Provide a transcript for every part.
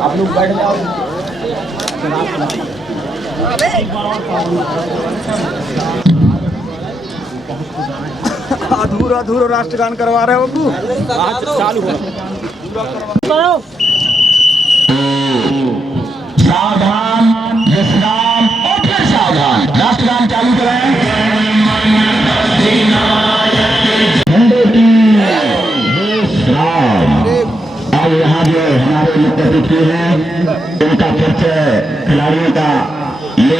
आप लोग बैठ जाओ। अधूरा अधूरा राष्ट्रगान करवा रहे हो बब्बू। चालू हो। सावधान, विश्राम और फिर सावधान। राष्ट्रगान चालू करें। अब यहाँ जो हमारे मुख्य अतिथि हैं उनका परिचय खिलाड़ियों का ये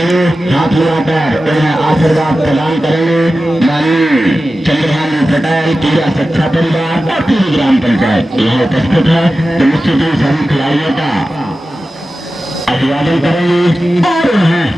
हाथ मिलाकर उन्हें आशीर्वाद प्रदान करेंगे। माननीय चंद्रभानु पटेल, पूरा शिक्षा परिवार और पूरी ग्राम पंचायत यहाँ उपस्थित है। तो निश्चित ही सभी खिलाड़ियों का अभिवादन करेंगे और उन्हें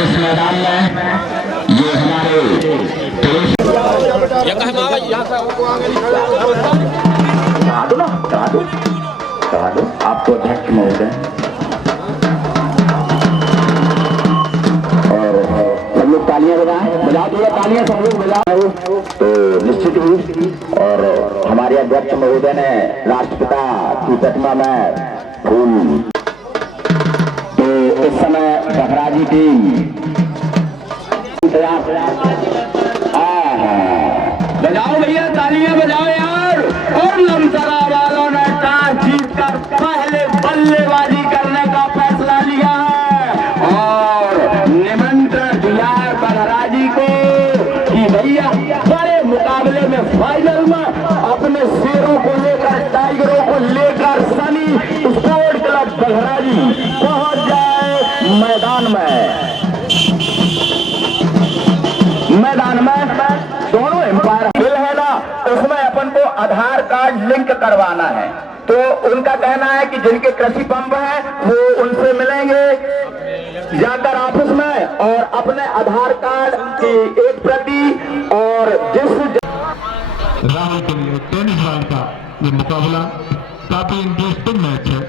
इस मैदान में ये हमारे आपको अध्यक्ष महोदय और सब लोग तालियां बजाओ थोड़ा तालियां सब लोग बजाओ। तो निश्चित ही और हमारे अध्यक्ष महोदय ने राष्ट्रपिता की प्रतिमा में फूल। तो इस समय बखराजी टीम बजाओ भैया, तालियां बजाओ यार। और लमसरा वालों ने टॉस जीतकर पहले बल्लेबाजी करने का फैसला लिया है और निमंत्रण दिया है बखराजी को कि भैया बड़े मुकाबले में फाइनल में अपने शेरों को लेकर, टाइगरों को लेकर सनी स्पोर्ट क्लब बखराजी पहुंच जाए मैदान में। दोनों एम्पायर बिल है ना, उसमें अपन को आधार कार्ड लिंक करवाना है। तो उनका कहना है कि जिनके कृषि पंप है वो उनसे मिलेंगे जाकर ऑफिस में और अपने आधार कार्ड की एक प्रति और जिस राहुल के लिए टेनिस बॉल का ये मुकाबला काफी इंटरेस्टिंग मैच है।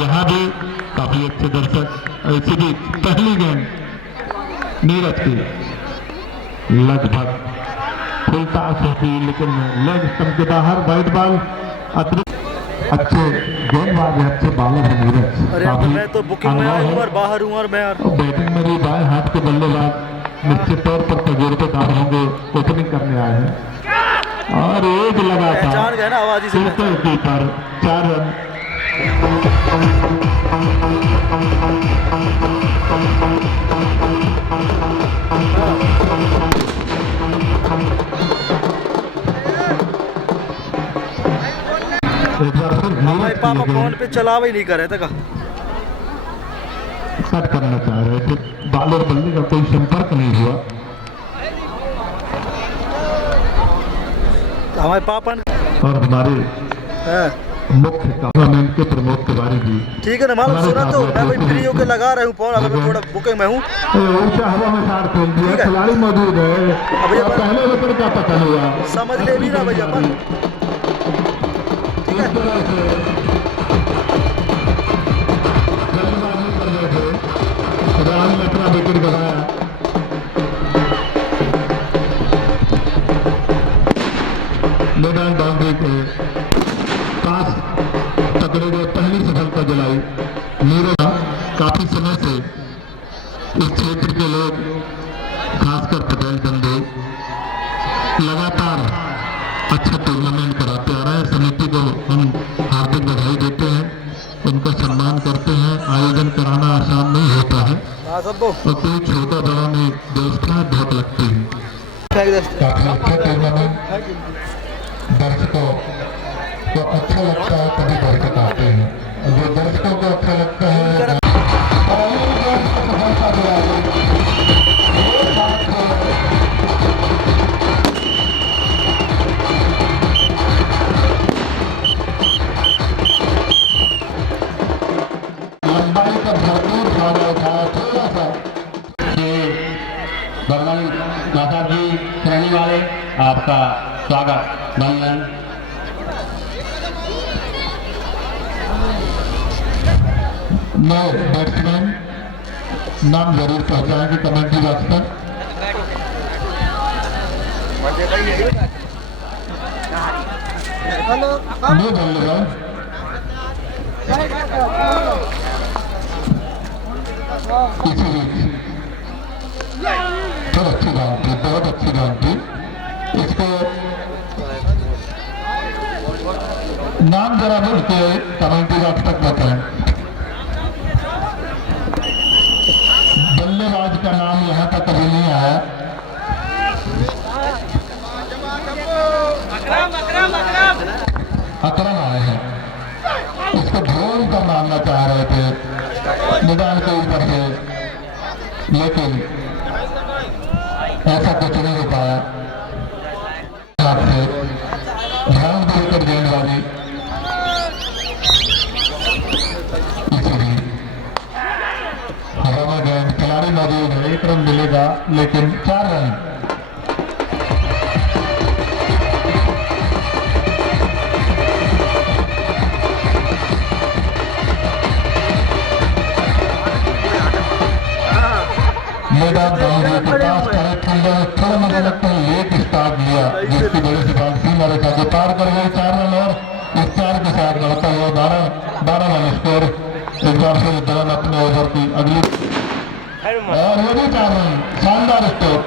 यहाँ भी काफी अच्छे दर्शक। ऐसी भी पहली गेंद नीरज की लगभग फुल टॉस होती, लेकिन लेग स्टंप के बाहर वाइड बॉल। अच्छे गेंदबाज है, अच्छे बॉलर है नीरज। अरे मैं तो बुकिंग में आया हूं और बाहर हूं और मैं बैटिंग में भी बाएं हाथ के बल्लेबाज निश्चित तौर पर तजुर्बेकार होंगे, ओपनिंग करने आए हैं और एक लगा था कीपर 4 रन। हमारे पापा फोन पे चलावा ही नहीं कर रहे थे, कट करना चाह रहे थे। बॉल और बल्ले का कोई संपर्क नहीं हुआ। हमारे पापा और हमारे मुख्य टूर्नामेंट के प्रमुख तिवारी जी। ठीक है ना, मालूम सुना तो मैं भाई फ्री होके लगा रहा हूँ फोन। अगर मैं थोड़ा बुकिंग में हूँ, ऊंचा हवा में सार खोल दिया, खिलाड़ी मौजूद है। पहले विकेट का पता हुआ, समझ ले भी ना भैया अपन। ठीक है, राहुल ने अपना विकेट गवाया। मैदान बाउंड्री के पास तकड़े जो पहली सफलता जलाई नीरज काफी काफी समय से इस क्षेत्र के लोग, खासकर पटेल बंधु, लगातार अच्छा टूर्नामेंट कराते आ रहे हैं। समिति को हम हार्दिक बधाई देते हैं, उनका सम्मान करते हैं। आयोजन कराना आसान नहीं होता है और कोई छोटा बड़ा में व्यवस्था बहुत लगती है। काफी अच्छा टूर्नामेंट, दर्शकों को अच्छा लगता है तभी दर्शक आते हैं। जो दर्शकों को अच्छा लगता है लंबाई का भरपूर फायदा उठाया। थोड़ा सा बर्मन नाथा जी श्रेणी वाले, आपका स्वागत। बंधन नए बैट्समैन नाम जरूर पहुंचाएंगे कमेंट्री बॉक्स पर। न्यू बल्लेबाज इसी बीच बहुत अच्छी बात थी, बहुत अच्छी बात थी। इसको नाम जरा बोल के कमेंट्री बॉक्स तक बताएं। बल्लेबाज का नाम यहाँ तक कभी नहीं आया। अकरम आए हैं, इसको ड्रोन का मानना चाह रहे थे मैदान के ऊपर से, लेकिन ऐसा कुछ नहीं हो पाया। आपसे ध्यान देकर गेंदबाजी हवा में गेंद, खिलाड़ी मौजूद है, 1 रन मिलेगा लेकिन 4 रन। मैदान बाउंड्री के पास खड़े फील्डर थोड़ा मुझे लगता है लेट स्टार्ट लिया, जिसकी वजह से बॉल सीमा रेखा को पार कर गए। 4 रन और इस 4 के साथ बढ़ता हुआ 12 रन स्कोर। एक बार फिर धवन अपने ओवर की अगली और वो भी 4 रन, शानदार स्कोर,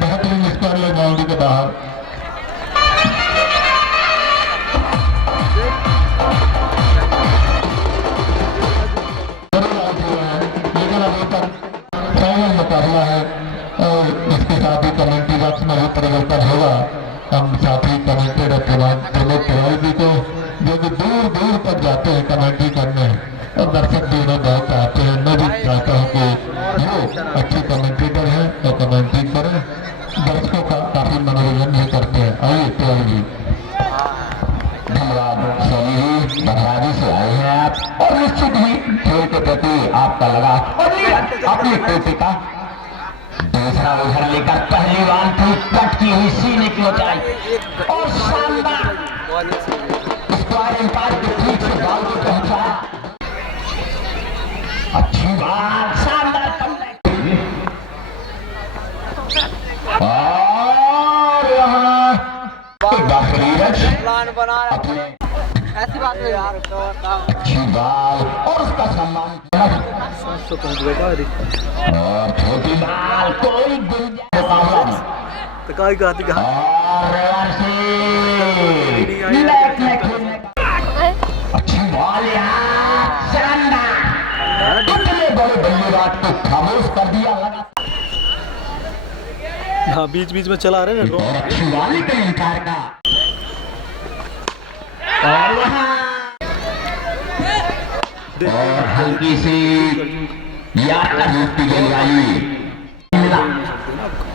बेहतरीन स्कोर ले बाउंड्री के बाहर। लेकिन अभी तक फाइनल मुकाबला है और इसके साथ ही कमेंट्री बॉक्स में भी परिवर्तन होगा। हम साथी कमेंटेड प्रमोद तिवारी जी को, जो कि दूर दूर तक जाते हैं कमेंट्री करने, और दर्शक भी उन्हें बहुत चाहते हैं। मैं भी चाहता हूँ कि वो अच्छी कमेंटेटर है तो कमेंट्री करें, दर्शकों का काफी मनोरंजन भी करते हैं। आइए तिवारी जी। धन्यवाद स्वामी जी, बधाई से आए हैं आप, और निश्चित ही खेल के प्रति आपका लगाव और अपनी बेटी का दूसरा उधर लेकर पहली बार थी कट की हुई सीने की ऊंचाई और शानदार स्क्वायर एम्पायर के ठीक से बॉल को पहुंचा। अच्छी बात, शानदार और यहाँ एक बार नीरज अपने ऐसी बात नहीं यार, अच्छी बाल और उसका सम्मान और छोटी बाल, कोई मुकाबला नहीं। तो काय कहती कहा और अच्छी बॉल यार, शानदार, कितने बड़े बल्लेबाज को खामोश कर दिया लगा। हाँ, बीच बीच में चला रहे हैं। और अच्छी वाली का इनकार का, और वहाँ और हल्की सी यात्रा रूपी गेंदबाजी मिला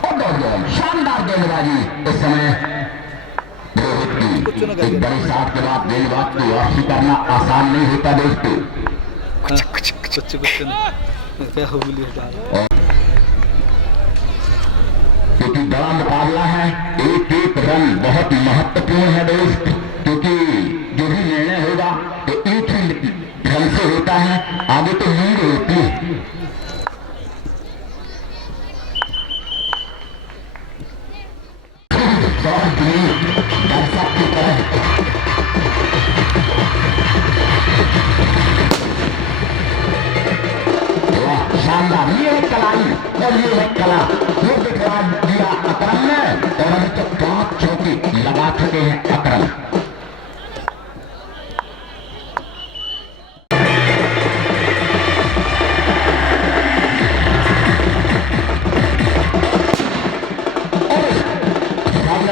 और शानदार गेंदबाजी। इस समय रोहित की एक बड़ी साथ के बाद गेंदबाज की वापसी करना आसान नहीं होता दोस्तों। क्योंकि बड़ा मुकाबला है, एक एक रन बहुत महत्वपूर्ण है दोस्त, क्योंकि जो भी निर्णय होगा तो एक ही रन से होता है, आगे तो लीड होती है। दर्शक की तरह चुके हैं अकरम।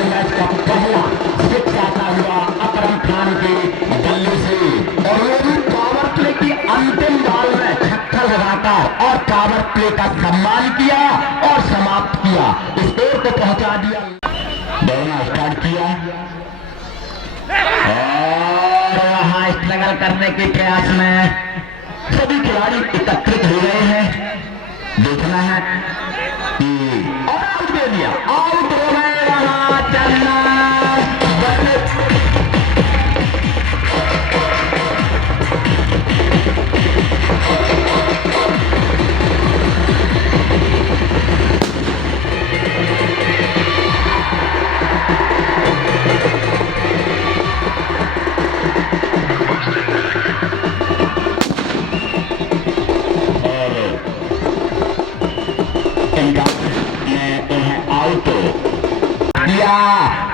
मैच का पहला सिक्स आता हुआ अकरम खान के बल्ले से, और वो भी पावर प्ले की अंतिम बॉल में छक्का लगाकर और पावर प्ले का सम्मान किया और समाप्त किया, स्कोर को पहुंचा दिया। दौड़ना स्टार्ट किया और वहां स्ट्रगल करने के प्रयास में सभी खिलाड़ी एकत्रित हो गए हैं। देखना है कि और आउट दे दिया, आउट हो गए वहां चलना।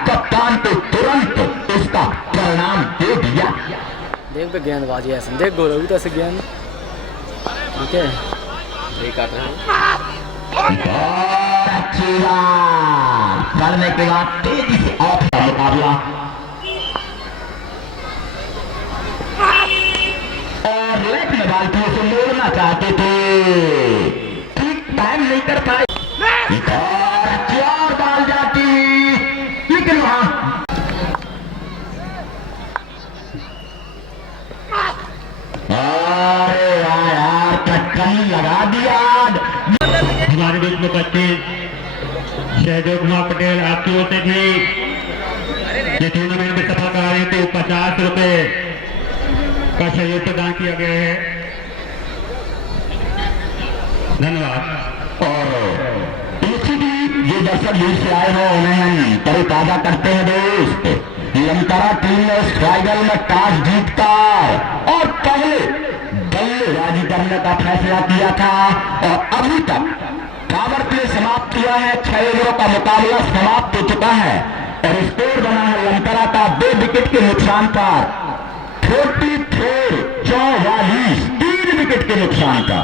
कप्तान को तुरंत इसका परिणाम दे दिया। देख पे गेंदबाजी ऐसे देख गोल भी तो ऐसे गेंद ठीक है सही काट रहे हैं। अच्छी बात करने के बाद तेजी से ऑफ का मुकाबला और लेग में बाल्टियों से मोड़ना चाहते थे, ठीक टाइम नहीं कर पाए। और बाल जाती लेकिन वहां अरे यार कहीं लगा दिया। हमारे बीच में बच्चे शहजोग कुमार पटेल आपकी ओर से भी ये टूर्नामेंट में सफल करा रहे थे। 50 रुपए का सहयोग प्रदान किया गया है, धन्यवाद। और ये दर्शक दूर से आए हैं, उन्हें हम तरोताजा करते हैं दोस्त। लंकारा टीम ने इस फाइनल में टॉस जीतकर और पहले बल्लेबाजी करने का फैसला किया था और अभी तक पावर प्ले समाप्त किया है। 6 ओवरों का मुकाबला समाप्त हो चुका है और स्कोर बना है लंकारा का 2 विकेट के नुकसान पर 44 3 विकेट के नुकसान का।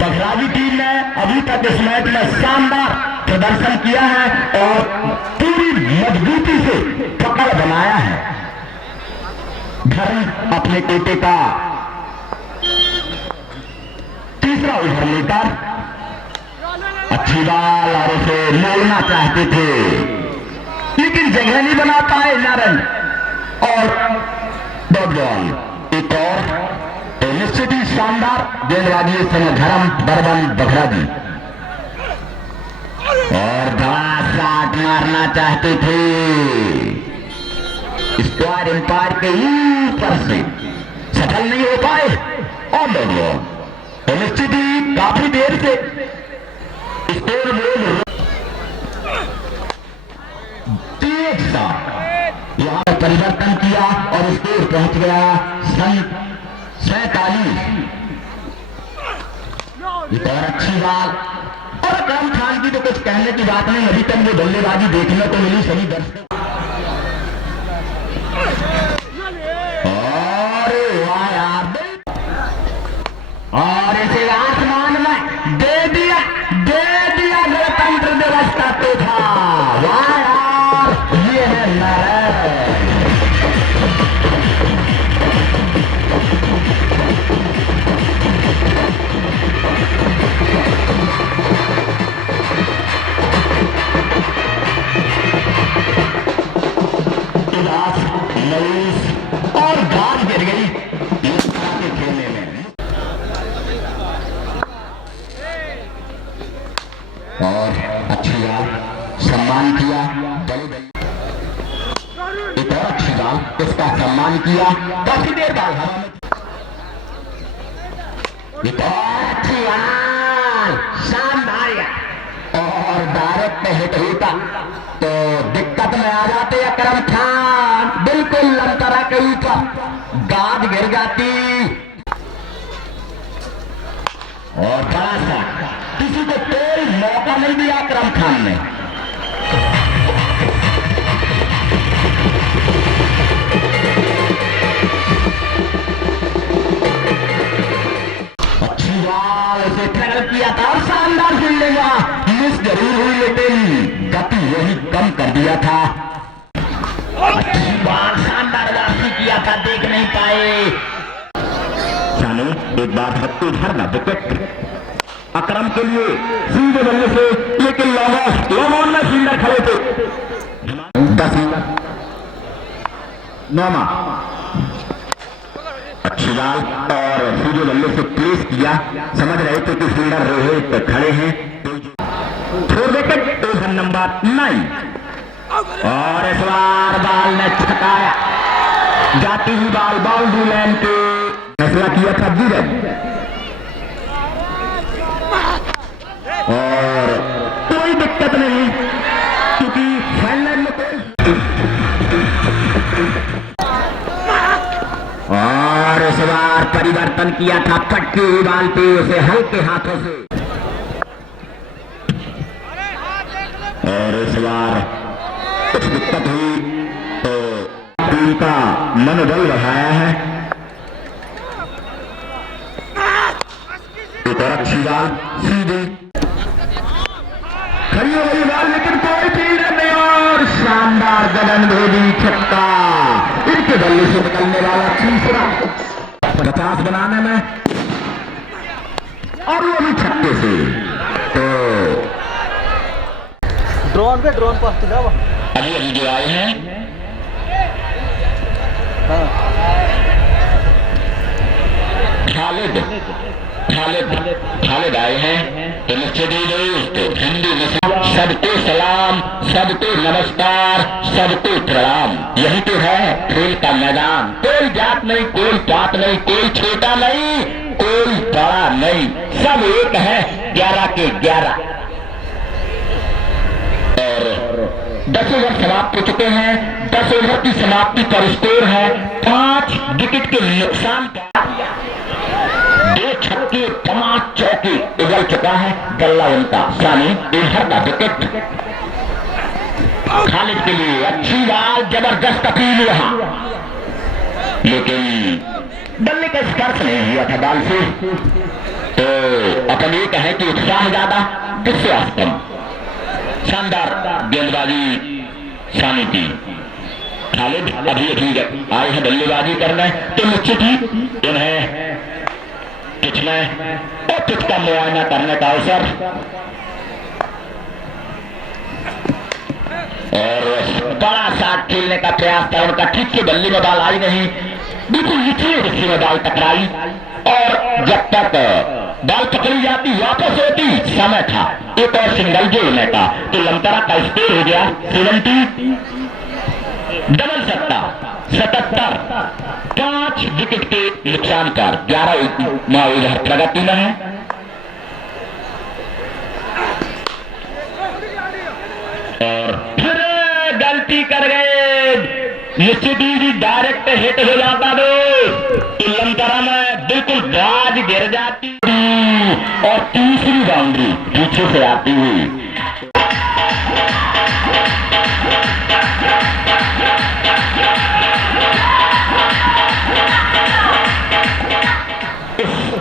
बघराजी टीम ने अभी तक इस मैच में शानदार प्रदर्शन किया है और पूरी मजबूती से पकड़ बनाया है। घर अपने कोटे का तीसरा ओवर लेकर अच्छी बॉल और उसे मोड़ना चाहते थे लेकिन जगह नहीं बना पाए नारंग और डॉट बॉल। एक और निश्चित ही शानदार गेंदबाजी इस समय धर्म बर्बन बघराजी और बड़ा शॉट मारना चाहते थे स्क्वायर एम्पायर के ऊपर से, सफल नहीं हो पाए और तो निश्चित ही काफी देर से स्कोर तेज सा यहां पर परिवर्तन किया और स्कोर पहुंच गया 47। एक और अच्छी बात और अकरम खान की तो कुछ कहने की बात नहीं, अभी तक वो बल्लेबाजी देखने को मिली सभी दर्शकों। और इसे आसमान में दे दिया गणतंत्र दिवस का तोहफा। वाह यार ये है नारायण। और गाज गिर गई के खेलने में और अच्छी बात सम्मान किया। एक और अच्छी बात इसका सम्मान किया काफी देर बाद हवा में। एक और अच्छी बात शानदार और डायरेक्ट हिट होता तो दिक्कत में आ जाते अकरम खान। बिल्कुल लंकारा के ऊपर गाज गिर जाती और बड़ा सा किसी को कोई मौका नहीं दिया अकरम खान ने। अच्छी बॉल से टैकल किया था और शानदार फील्डिंग मिस जरूर हुई लेकिन गति वही कम कर दिया था। अच्छी बॉल शानदार वापसी किया था, देख नहीं पाए। शानू एक बार हत्ते धरना विकेट अकरम के लिए सीधे बल्ले से, लेकिन लॉन में फील्डर खड़े थे। 10 नौमा अच्छी बॉल और सीधे बल्ले से प्लेस किया। समझ रहे थे कि फील्डर रोहित खड़े हैं, छोड़ विकेट। ओवर नंबर 9 और इस बार बॉल ने छकाया, जाती हुई बॉल बाउंड्री लाइन पे फैसला किया था धीरज, और कोई दिक्कत नहीं क्योंकि फाइनल में और इस बार परिवर्तन किया था, पटकी हुई बॉल पे उसे हल्के हाथों से, और इस बार कुछ दिक्कत हुई तो टीम का मनोबल बढ़ाया है। एक और अच्छी बॉल सीधी खड़ी हो गई बॉल, लेकिन कोई फील्डर नहीं और शानदार गगनभेदी छक्का। इनके बल्ले से निकलने वाला तीसरा 50 बनाने में, और वो भी छक्के से। तो ड्रोन पास जाओ। अभी जो आए हैं खालिद आए हैं, तो निश्चित ही दोस्त हिंदू मुस्लिम सबको सलाम, सबको नमस्कार, सबको प्रणाम। यही तो है खेल का मैदान। कोई जात नहीं, कोई पात नहीं, कोई छोटा नहीं, कोई बड़ा नहीं, सब एक है 11 के 11। और 10 ओवर समाप्त हो चुके हैं। 10 ओवर की समाप्ति पर स्कोर है 5 विकेट के नुकसान का। 2 छक्के 5 चौके उगल चुका है गल्ला उनका। सानी इधर का विकेट खालिद के लिए। अच्छी बॉल, जबरदस्त अपील वहां, लेकिन बल्ले का स्पर्श नहीं हुआ था बॉल से। तो अपन ये कहें कि उत्साह ज्यादा, विश्वास कम। शानदार गेंदबाजी सानी की। खालिद अभी आए हैं बल्लेबाजी करने, तो निश्चित ही इन्हें पिछले और पिच का मुआयना करने का अवसर, और बड़ा शॉट खेलने का प्रयास था उनका। ठीक से बल्ले में बॉल आई नहीं, बिल्कुल निचले हिस्से में बॉल टकराई, और जब तक बॉल पकड़ी जाती वापस होती समय था एक और सिंगल जोड़ने का। तो लमतरा का स्कोर हो गया 70, डबल सट्टा 77, 5 विकेट के नुकसान पर 11 इधर प्रगति में है। और फिर गलती कर गए, निश्चित ही डायरेक्ट हिट हो जाता दोस्त। लमतरा में बिल्कुल बाज गिर जाती, और तीसरी बाउंड्री पीछे से आती हुई।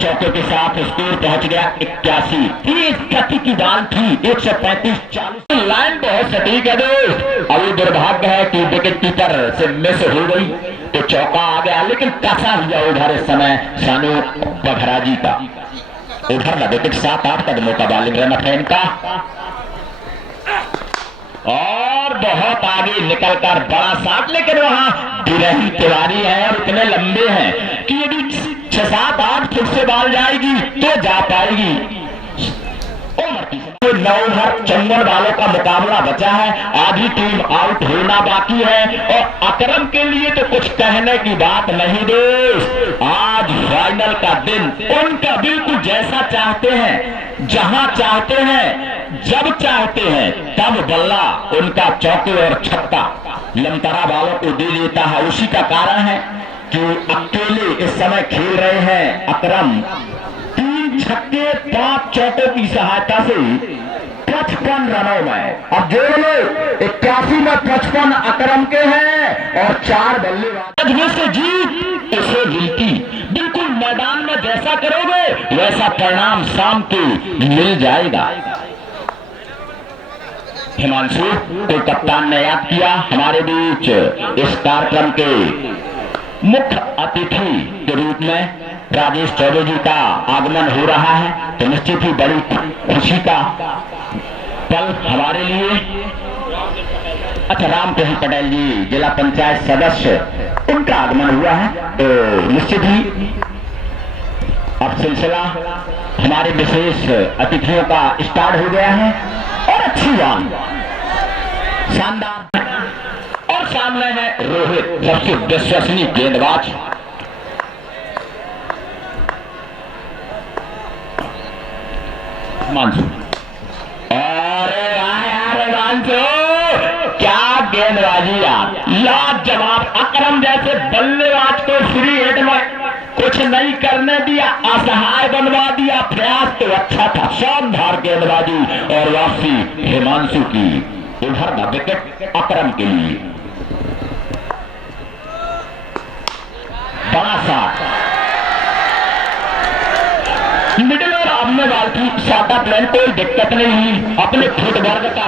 चौके के साथ स्कोर पहुंच गया 81। तेज गति की बॉल थी 135-40। लाइन बहुत सटीक है दोस्त। अब दुर्भाग्य है कि विकेट कीपर से मिस हो गई, तो चौका आ गया, लेकिन कसा हुआ उधर इस समय सानू बघराजी का। उधर ना विकेट 7-8 कदमों का बॉलिंग रन है इनका, और बहुत आगे निकलकर बड़ा शॉट, लेकिन वहां बिरही तिवारी है और इतने लंबे हैं कि यदि 6-7-8 फुट से बॉल जाएगी तो जा पाएगी। 9 ओवर 54 बॉलों का मुकाबला बचा है, आधी टीम आउट होना बाकी है, और अकरम के लिए तो कुछ कहने की बात नहीं दोस्त। आज फाइनल का दिन उनका बिल्कुल जैसा चाहते हैं, जहां चाहते हैं, जब चाहते हैं, तब बल्ला उनका चौके और छक्का लमतरा वालों को दे देता है। उसी का कारण है कि अकेले इस समय खेल रहे हैं अकरम। 3 छक्के 5 चौकों की सहायता से 55 रनों में। अब जोड़ लो, 81 में 55 अकरम के हैं और 4 बल्लेबाज में से जीत इसे मिलती। बिल्कुल मैदान में जैसा करोगे वैसा परिणाम शाम को मिल जाएगा। हिमांशु को कप्तान ने याद किया। हमारे बीच इस कार्यक्रम के मुख्य अतिथि के रूप में राजेश चौबे जी का आगमन हो रहा है, तो निश्चित ही बड़ी खुशी का पल हमारे लिए। अच्छा, रामकृष्ण पटेल जी जिला पंचायत सदस्य, उनका आगमन हुआ है, तो निश्चित ही अब सिलसिला हमारे विशेष अतिथियों का स्टार्ट हो गया है और अच्छी बात, शानदार। और सामने है रोहित, सबसे विश्वसनीय गेंदबाज। मानसू, अरे मानसू, क्या गेंदबाजी यार, लाजवाब। अकरम जैसे बल्लेबाज को फ्री हिट में कुछ नहीं करने दिया, असहाय बनवा दिया। प्रयास तो अच्छा था, शानदार गेंदबाजी और वापसी हिमांशु की। उधर का विकेट अकरम के लिए, बड़ा शॉट मिडिल और आमने वाल की शाटा प्लेन, कोई दिक्कत नहीं हुई। अपने फुटवर्ग का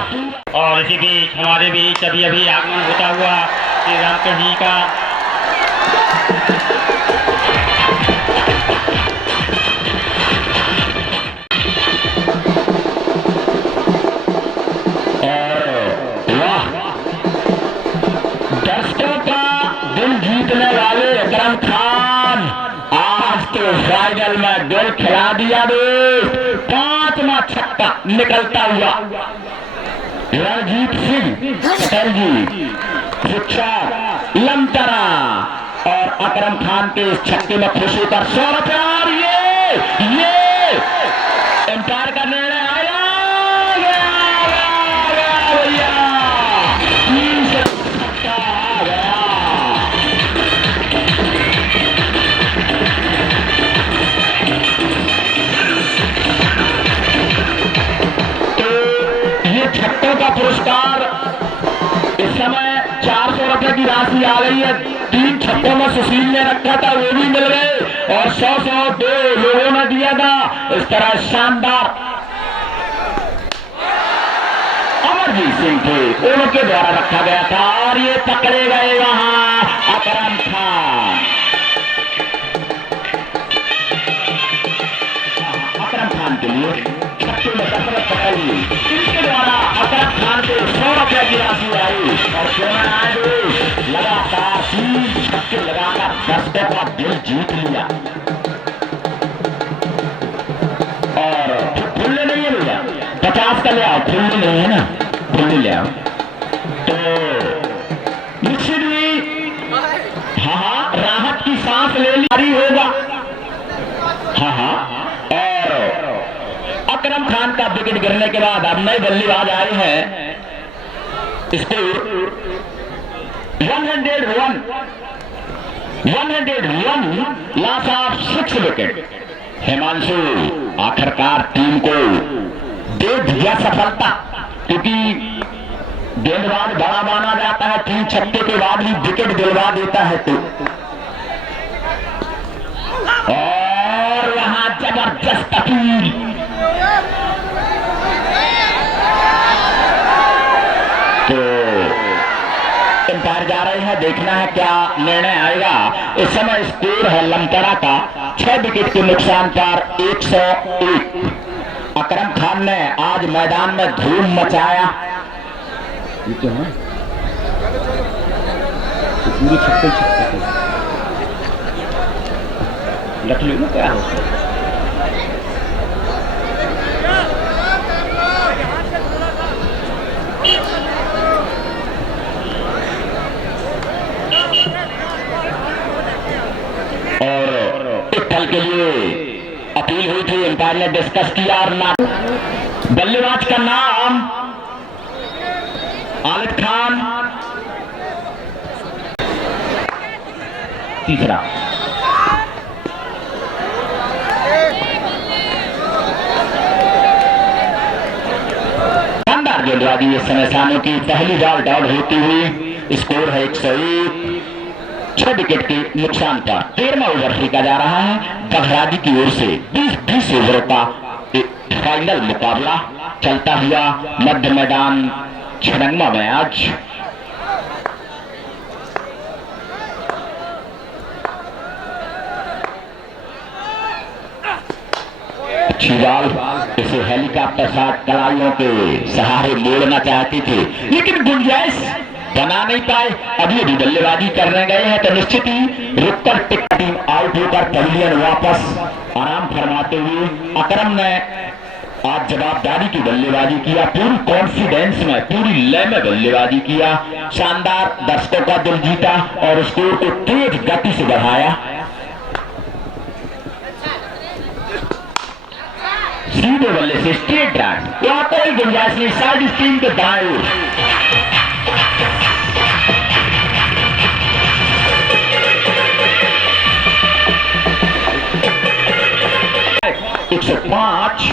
और इसी बीच हमारे बीच अभी अभी आगमन होता हुआ श्री रामकृष्ण जी का अकरम खान आज तो फाइनल में गोल खिला दिया। दोस्त 5वां छक्का निकलता हुआ रणजीत सिंह पटेल जी, शिक्षा लमतरा और अकरम खान के इस छक्के में खुश होकर 100 रुपया। ये एम्पायर का निर्णय आया भैया, 3 छक्का आ गया। छक्कों का पुरस्कार इस समय 400 रुपए की राशि आ गई है। 3 छक्कों में सुशील ने रखा था, वो भी मिल गए और 100 2 लोगों ने दिया था। इस तरह शानदार अमरजीत सिंह थे, उनके द्वारा रखा गया था और ये पकड़े गए वहां अकरम खान। अकरम खान के लिए छक्के में कसरत पकड़ी, इनके द्वारा अकरम खान को 100 रुपए की राशि आई और सोना आए लगातार 3 छक्के लगाकर दर्शकों का दिल जीत लिया। और खुले नहीं है भैया, 50 का ले आओ, खुले नहीं है ना, खुले ले आओ तो निश्चित ही हाँ राहत की सांस ले ली होगा। हाँ और अकरम खान का विकेट गिरने के बाद अब नए बल्लेबाज आए हैं। Score 101 loss of 6 wicket. Himanshu आखिरकार टीम को दे दिया सफलता, क्योंकि गेंदबाज बड़ा माना जाता है, 3 छक्के के बाद ही विकेट दिलवा देता है। और वहां जबरदस्त अपील, तो अंपायर जा रहे हैं, देखना है क्या निर्णय आएगा। इस समय स्कोर है लमतरा का 6 विकेट के नुकसान पर 101। अकरम खान ने आज मैदान में धूम मचाया। ये तो है पूरी छक्के रख लो क्या है। और एक पल के लिए अपील हुई थी, अंपायर ने डिस्कस किया और ना बल्लेबाज का नाम आलिद खान, तीसरा गेंदबाजी इस समय सानू की पहली बॉल डॉट होती हुई स्कोर है 101। 6 विकेट के नुकसान पर 13वां ओवर फेंका जा रहा है बघराजी की ओर से। 20 ओवरों का फाइनल मुकाबला चलता हुआ मध्य मैदान छड़ंगमा में आज अच्छी बॉल, इसे हेलीकॉप्टर शॉट कलाइयों के सहारे मोड़ना चाहते थे लेकिन गुंजाइश बना नहीं पाए। अभी अभी बल्लेबाजी करने गए हैं तो निश्चित ही रुककर टीम आउट होकर पवेलियन वापस आराम फरमाते हुए अकरम ने आज जवाबदारी की बल्लेबाजी किया, पूरी कॉन्फिडेंस में पूरी लय में बल्लेबाजी किया, शानदार दर्शकों का दिल जीता और स्कोर को तेज गति से बढ़ाया। सीधे बल्ले से स्ट्रेट ड्राइव, यहाँ कोई गुंजाइश नहीं, साइड स्टीम के दाएं ओर। एक 105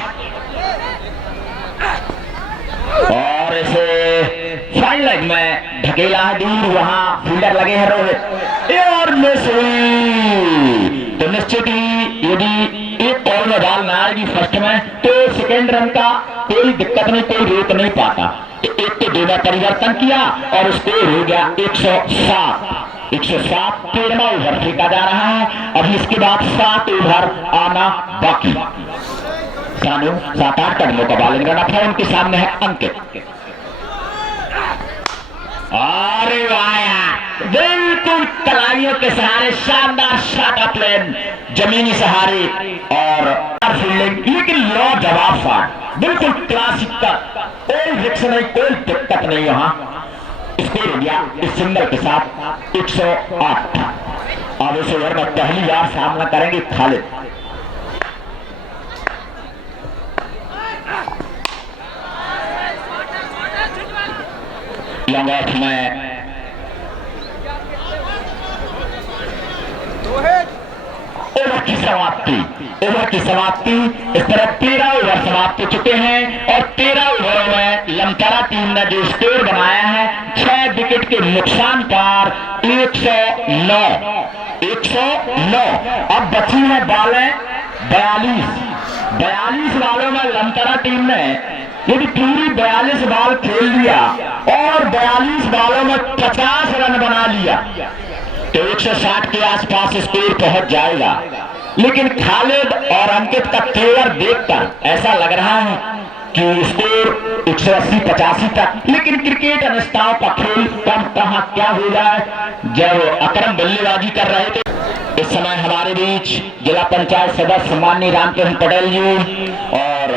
और इसे फाइन लेग में ढकेला है दूर, वहां फील्डर लगे हैं रोहित और मिस हुई। तो निश्चित ही यदि एक बॉल में बॉल ना आएगी फर्स्ट में तो सेकेंड रन का कोई दिक्कत नहीं, कोई रोक नहीं पाता। तो 1 के 2 में परिवर्तन किया और स्कोर हो गया 107। 107 13वां ओवर फेंका जा रहा है। अभी इसके बाद 7 ओवर आना बाकी। सानू 7-8 कदमों का बॉलिंग रन अप है, उनके सामने है अंकित। अरे वाह, बिल्कुल कलाइयों के सहारे शानदार शॉट प्लेन, जमीनी सहारे और फील्डिंग, लेकिन लो जवाब शॉट, बिल्कुल क्लासिक का, कोई रिक्स नहीं, कोई दिक्कत नहीं। यहाँ स्कोर हो गया इस सिंगल के साथ 108। अब इस ओवर में पहली बार सामना करेंगे खालिद। लॉन्ग ऑफ में ओवर की समाप्ति। इस तरह 13 ओवर समाप्त हो चुके हैं और 13 ओवरों में लमतारा टीम ने जो स्कोर बनाया है 6 विकेट के नुकसान पर 109। अब बची है बॉलें 42 बॉलों में लमतारा टीम ने यदि पूरी 42 बॉल खेल लिया और 42 बॉलों में 50 रन बना लिया तो 160 के आसपास स्कोर पहुंच जाएगा। लेकिन खालिद और अंकित का तेवर देखकर ऐसा लग रहा है कि स्कोर 180-85 तक, लेकिन क्रिकेट अनिश्चितताओं का खेल कम कहां क्या हो जाए। जब अकरम बल्लेबाजी कर रहे थे इस समय हमारे बीच जिला पंचायत सदस्य माननीय रामकृष्ण पटेल जी और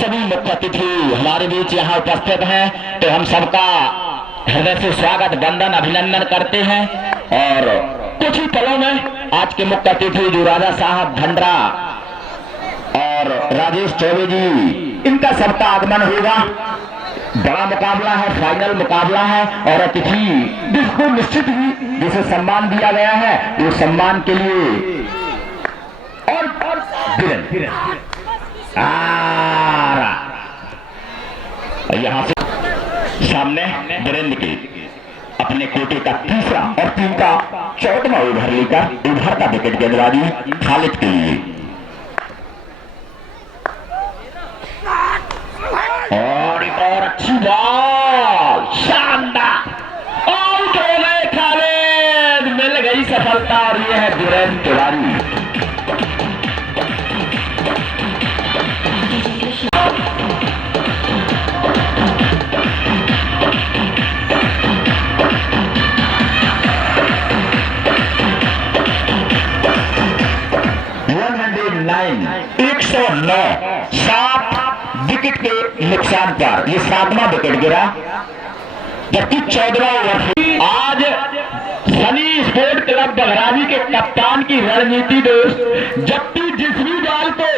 सभी मुख्य अतिथि हमारे बीच यहाँ उपस्थित हैं, तो हम सबका हृदय से स्वागत वंदन अभिनंदन करते हैं। और कुछ ही पलों में आज के मुख्य अतिथि जो राजा साहब धंडरा और राजेश चौबे जी, इनका सबका आगमन होगा। बड़ा मुकाबला है, फाइनल मुकाबला है और अतिथि जिसको निश्चित ही जिसे सम्मान दिया गया है वो सम्मान के लिए और यहां से सामने वीरेंद्र के अपने कोटे का तीसरा और टीम का 14वां ओवर लेकर उभरता विकेट गेंदबाजी खालिद के लिए। और एक और अच्छी बॉल, शानदार, आउट हो गए खालिद, मिल गई सफलता और यह है वीरेंद्र तिवारी। विकेट के नुकसान पर ये 7वां विकेट गिरा, जबकि 14वां ओवर। आज सनी स्पोर्ट क्लब बघराजी के कप्तान की रणनीति दोस्त, जब भी जिस भी बॉल को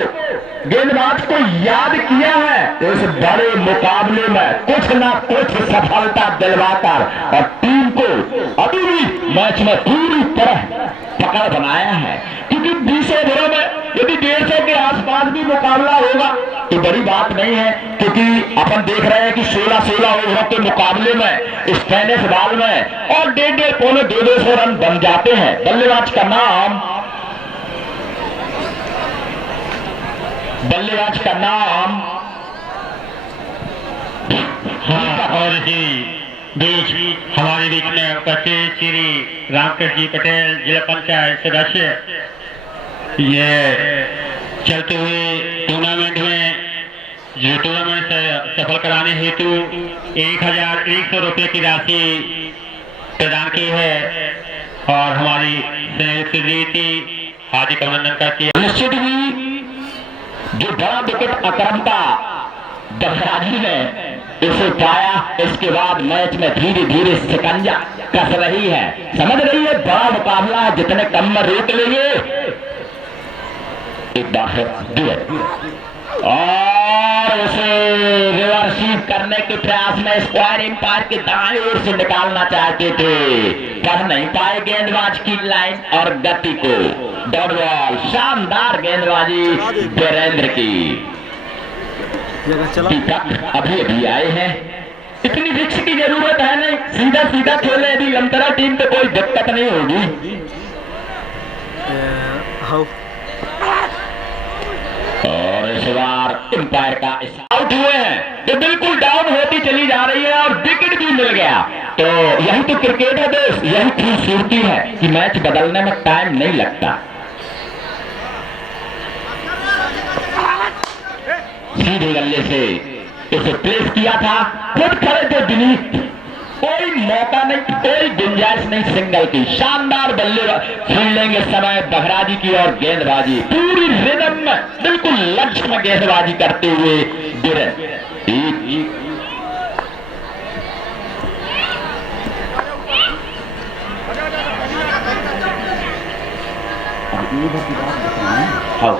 गेंदबाज को याद किया है तो इस बड़े मुकाबले में कुछ ना कुछ सफलता दिलवाकर और टीम को अभी भी मैच में पूरी तरह पकड़ बनाया है, क्योंकि 20 ओवरों में यदि 150 के आसपास भी मुकाबला होगा तो बड़ी बात नहीं है, क्योंकि अपन देख रहे हैं कि 16-16 ओवरों के मुकाबले में स्पेनिश बॉल में और 1.5 पौने 200 रन बन जाते हैं। बल्लेबाज का नाम हाँ, और इसी बीच हमारे बीच में उपस्थित श्री रामकृष्ण जी पटेल जिला पंचायत सदस्य, ये चलते हुए टूर्नामेंट में जो टूर्नामेंट से सफल कराने हेतु 1100 रुपये की राशि प्रदान की है और हमारी स्नेहित हार्दिक अभिनंदन करती है। निश्चित ही जो बड़ा विकेट अकरमता बखराजी ने इसे पाया, इसके बाद मैच में धीरे धीरे शिकंजा कस रही है, समझ रही है बड़ा मुकाबला जितने कम में रोक लेंगे। एक बार और उसे रिवर्सिव करने के प्रयास में स्क्वायर एम्पायर के दाएं ओर से निकालना चाहते थे, कर नहीं पाए गेंदबाज की लाइन और गति को। डॉट बॉल, शानदार गेंदबाजी वीरेंद्र की। टीटक अभी अभी आए हैं, इतनी रिक्स की जरूरत है नहीं, सीधा सीधा खेले यदि लमतरा टीम पे कोई दिक्कत नहीं होगी। और इस बार एम्पायर का आउट हुए हैं, जो बिल्कुल डाउन होती चली जा रही है और विकेट भी मिल गया। तो यही तो क्रिकेट है दोस्त, यही खूबसूरती है कि मैच बदलने में टाइम नहीं लगता। सीधे गल्ले से इसे प्लेस किया था, खुद खड़े थे दिलीप, कोई मौका नहीं, कोई गुंजाइश नहीं सिंगल की। शानदार बल्लेबाज फील्डिंग इस समय बखराजी की और गेंदबाजी पूरी रिदम में बिल्कुल लक्ष्य में गेंदबाजी करते हुए वीरेंद्र। हाँ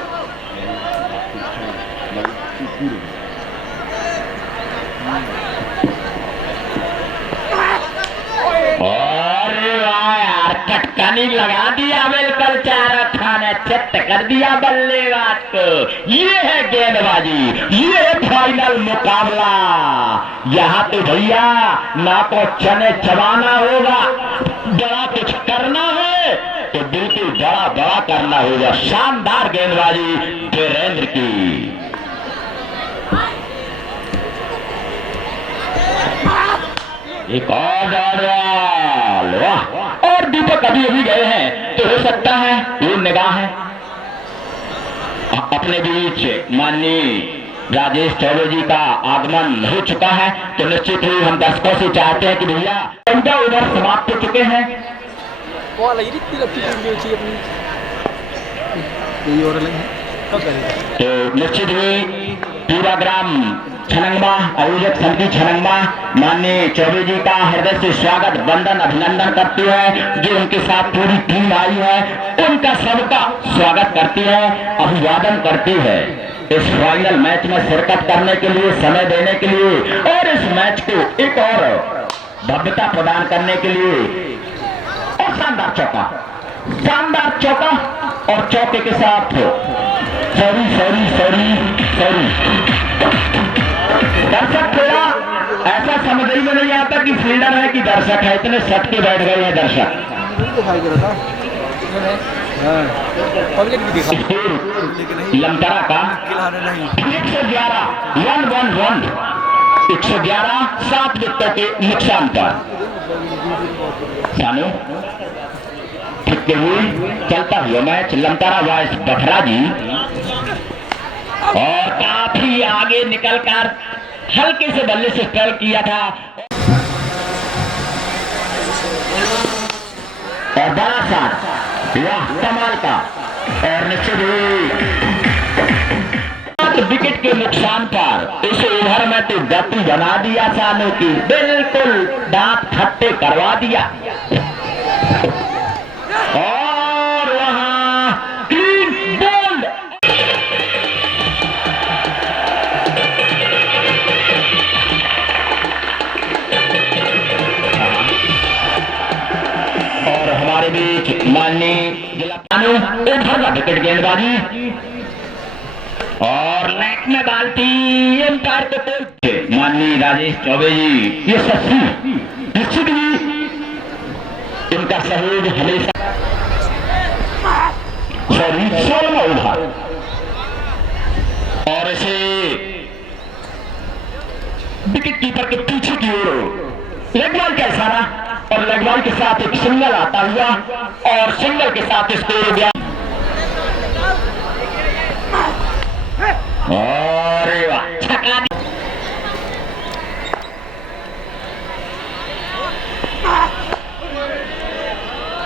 कटकनी लगा दिया, बिल्कुल चारों खाने चित्त कर दिया बल्लेबाज को। ये है गेंदबाजी, ये है फाइनल मुकाबला। यहाँ तो भैया ना तो चने चबाना होगा, बड़ा कुछ करना है तो बिल्कुल बड़ा बड़ा करना होगा। शानदार गेंदबाजी वीरेंद्र की। एक और वाह, और दीपक अभी अभी गए हैं तो हो सकता है वो निगाह है अपने बीच माननीय राजेश चौबे जी का आगमन हो चुका है। तो निश्चित ही हम दर्शकों से चाहते हैं कि भैया 15 ओवर समाप्त हो चुके हैं। तो निश्चित ही पूरा ग्राम छनंगमा आयोजक समिति छनंगमा माननीय चौबे जी का हृदय से स्वागत वंदन अभिनंदन करती है। जो उनके साथ पूरी टीम आई है उनका सबका स्वागत करती है, अभिवादन करती है। इस फाइनल मैच में शिरकत करने के लिए, समय देने के लिए और इस मैच को एक और भव्यता प्रदान करने के लिए। और शानदार चौका, शानदार चौका और चौके के साथ सॉरी सॉरी सॉरी सॉरी दर्शक थोड़ा ऐसा समझ में नहीं आता कि फील्डर है कि दर्शक है, इतने सट के बैठ गए हैं दर्शक। लमतरा का 111 111 111 7 विकेटों के नुकसान पर सानू फिरते हुए चलता हुआ मैच लमतरा वाइस बखराजी और काफी आगे निकलकर हल्के से बल्ले से स्ट्राइक किया था और बड़ा शॉट, वाह कमाल का। और निश्चित ही विकेट के नुकसान पर इस ओवर में तो गति बना दिया सानू की, बिल्कुल दांत खट्टे करवा दिया और वहां क्लीन बोल्ड। और हमारे हमारे बीच माननीय जिला ओवर का विकेट गेंदबाजी और नेट में बाल्टी एम्पायर को तोड़ते माननीय राजेश चौबे जी। ये सच्ची निश्चित ही इनका सहयोग हमेशा 16वां ओवर और इसे विकेट कीपर के पीछे की ओर लेग बॉल का इशारा और लेग बॉल के साथ एक सिंगल आता हुआ और सिंगल के साथ स्कोर हो गया। अरे वाह छक्का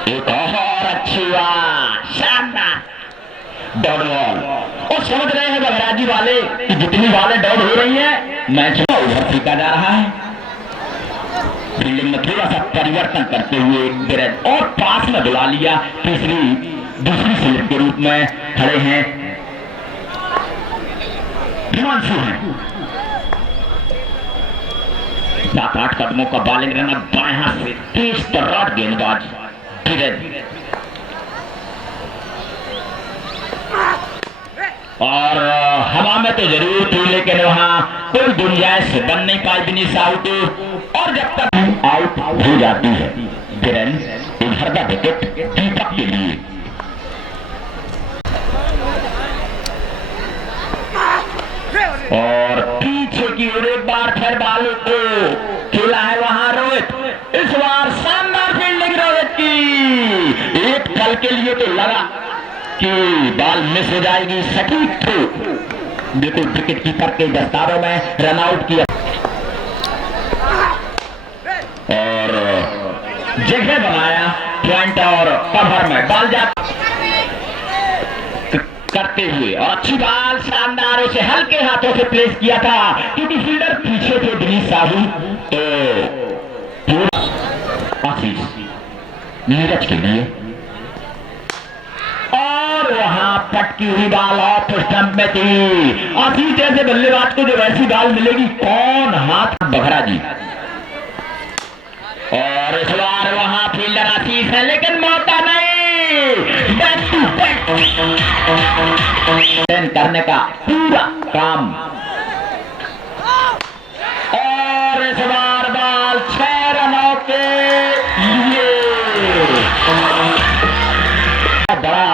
एक और अच्छी वाह शानदार डॉट बॉल। और समझ रहे हैं बघराजी वाले कि जितनी बालें डॉट हो रही हैं मैच में ओवर फेंका जा रहा है। फील्डिंग में थोड़ा सा परिवर्तन करते हुए गिरज और पास में बुला लिया। दूसरी स्लिप के रूप में खड़े हैं हिमांशु हैं। 7-8 कदमों का बॉलिंग रन बाएं हाथ से तेज तर्रार गेंदबाज गिरज और हवा में तो जरूर थी लेकिन वहां कोई गुंजाइश बन नहीं पाई विनीश आउट। और जब तक आउट हो जाती है गिरन इधर का विकेट दीपक के लिए। और पीछे की ओर एक बार फिर बालू को खेला है वहां रोहित। इस बार शानदार फील्डिंग रोहित की। एक पल के लिए तो लगा कि बॉल मिस हो जाएगी सटीक तो बिल्कुल विकेट कीपर के दस्तारों में रन आउट किया और जगह बनाया पॉइंट और कवर में बॉल जा करते हुए और अच्छी बॉल शानदार उसे हल्के हाथों से प्लेस किया था क्योंकि फील्डर पीछे थे दिनेश साहू। तो आशीष नीरज के लिए और वहां पटकी हुई बॉल ऑफ स्टंप में थी। आशीष जैसे बल्लेबाज को जब ऐसी बॉल मिलेगी कौन हाथ बघरा जी। और इस बार वहां फील्डर आशीष है लेकिन मौका नहीं। बैक टू बैक करने का पूरा काम और इस बार बॉल 6 रनों के लिए बड़ा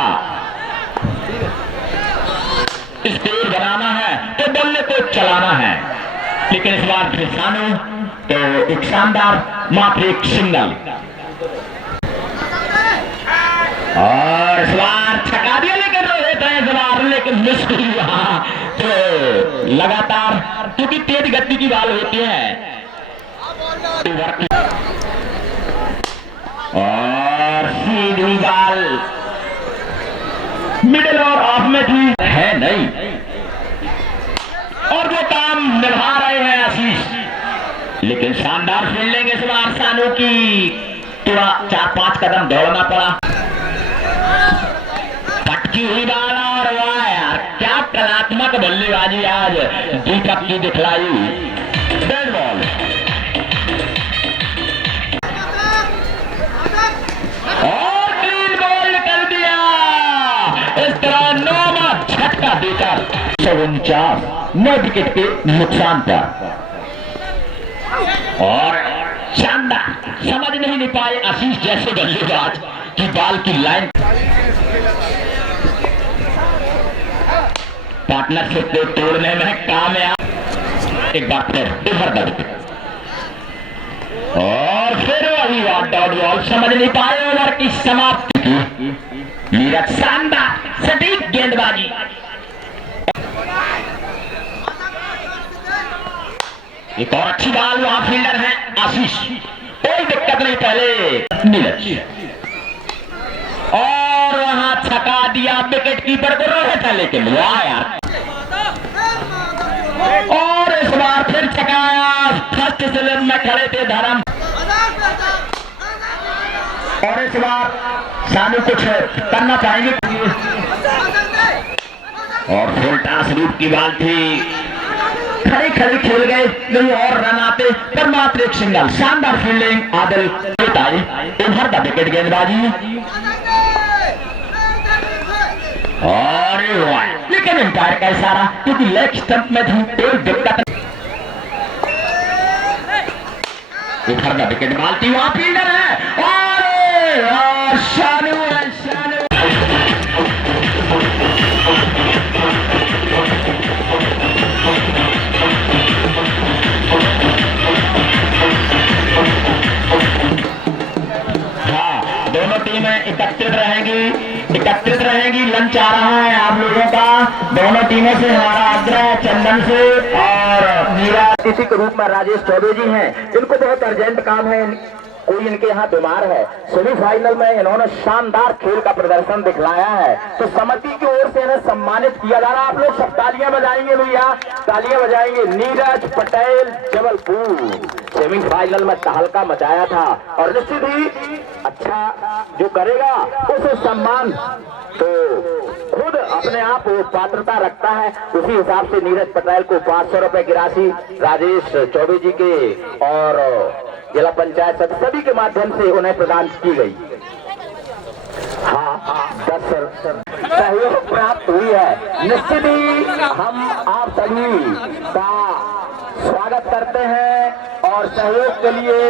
स्कोर बनाना है तो बल्ले को चलाना है। लेकिन इस बार फिर सानू तो एक शानदार मात्र एक सिंगल और इस बार छका दिया लेकिन रोहित है इस बार लेकिन मिस हुआ। तो लगातार क्योंकि तेज गति की बॉल होती है और सीधी बॉल मिडिल और ऑफ में थी है नहीं और वो काम निभा रहे हैं आशीष। लेकिन शानदार फील्डिंग इस बार सानू की थोड़ा 4-5 कदम दौड़ना पड़ा। पटकी हुई बॉल और वाह यार क्या कलात्मक बल्लेबाजी आज दीपक की दिखलाई। डेड बॉल और क्लीन बॉल निकल दिया। इस तरह 9वां झटका देकर 149 विकेट के नुकसान पर और शानदार समझ नहीं पाए आशीष जैसे बल्लेबाज की बॉल की लाइन पार्टनरशिप को तोड़ने में कामयाब। एक बार फिर इधर दर्द और फिर वही डॉट बॉल समझ नहीं पाए ओवर की समाप्ति की। नीरज शानदार सटीक गेंदबाजी एक और अच्छी बॉल वहां फील्डर है आशीष कोई दिक्कत नहीं पहले नीरज और वहां छका दिया विकेट कीपर को रोहित है लेकिन वाह यार और इस बार फिर छकाया। फर्स्ट स्लिप में खड़े थे धर्म और इस बार सानू कुछ करना चाहेंगे और फुल टॉस रूप की बॉल थी खड़े खड़े खेल गए नहीं और रन आते पर मात्र एक सिंगल। शानदार फील्डिंग आदिल बताए इधर का विकेट गेंदबाजी और लेकिन एम्पायर का इशारा क्योंकि लेग स्टंप में थी कोई दिक्कत नहीं। इधर का विकेट मालती वहां फील्डर है और शानू है शानू। हाँ, दोनों टीमें एकत्रित रहेंगी। लंच आ रहा है आप लोगों का। दोनों टीमों से हमारा आग्रह चंदन से और मीरा अतिथि के रूप में राजेश चौबे जी हैं। इनको बहुत अर्जेंट काम है, कोई इनके यहाँ बीमार है। सेमीफाइनल में इन्होंने शानदार खेल का प्रदर्शन दिखलाया है, तो समिति की ओर से इन्हें सम्मानित किया जा रहा है। आप लोग सब तालियां बजाएंगे भैया, तालियां बजाएंगे। नीरज पटेल जबलपुर सेमीफाइनल में तहलका मचाया था और निश्चित ही अच्छा जो करेगा उसे सम्मान तो खुद अपने आप वो पात्रता रखता है। उसी हिसाब से नीरज पटेल को 500 रुपए की राशि राजेश चौबे जी के और जिला पंचायत सभी के माध्यम से उन्हें प्रदान की गई। हाँ 10 सहयोग प्राप्त हुई है। निश्चित ही हम आप सभी का स्वागत करते हैं और सहयोग के लिए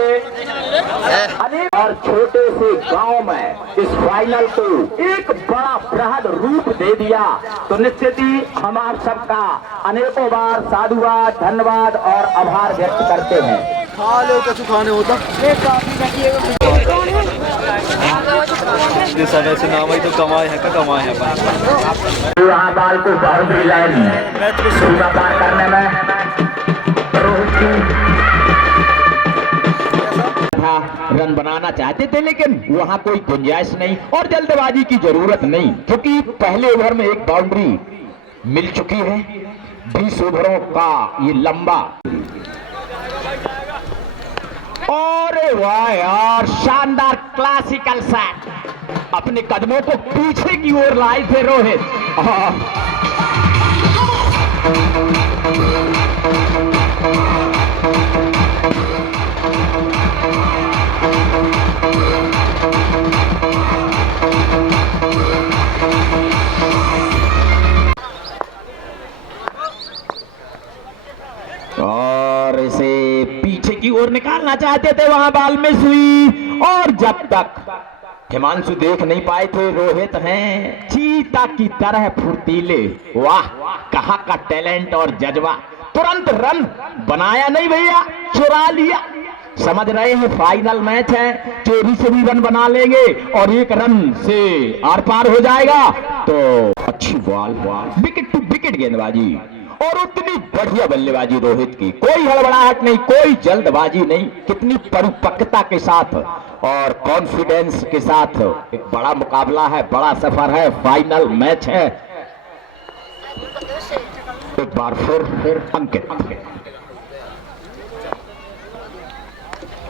अनेक और छोटे से गांव में इस फाइनल को एक बड़ा बृहद रूप दे दिया, तो निश्चित ही हम आप सबका अनेकों बार साधुवाद धन्यवाद और आभार व्यक्त करते हैं। खा लो कछु खाने होता ऐसे नाम ही तो कमाए है यहाँ बाल को बाउंड्री लाइन सीमा पार करने में रन बनाना चाहते थे, लेकिन वहां कोई गुंजाइश नहीं और जल्दबाजी की जरूरत नहीं, क्योंकि पहले ओवर में एक बाउंड्री मिल चुकी है। 20 ओवरों का ये लंबा और वाह यार शानदार क्लासिकल शॉट। अपने कदमों को पीछे की ओर लाए थे रोहित। और इसे पीछे की ओर निकालना चाहते थे, वहां बाल में सुई और जब तक हिमांशु देख नहीं पाए थे रोहित हैं चीता की तरह फुर्तीले। वाह कहां का टैलेंट और जज्बा। तुरंत रन बनाया नहीं भैया, चुरा लिया। समझ रहे हैं फाइनल मैच है, चोरी से भी रन बना लेंगे और एक रन से आर पार हो जाएगा। तो अच्छी बॉल विकेट टू विकेट गेंदबाजी और उतनी बढ़िया बल्लेबाजी रोहित की। कोई हड़बड़ाहट नहीं, कोई जल्दबाजी नहीं, कितनी परिपक्वता के साथ और कॉन्फिडेंस के साथ। एक बड़ा मुकाबला है, बड़ा सफर है, फाइनल मैच है। एक बार फिर अंकित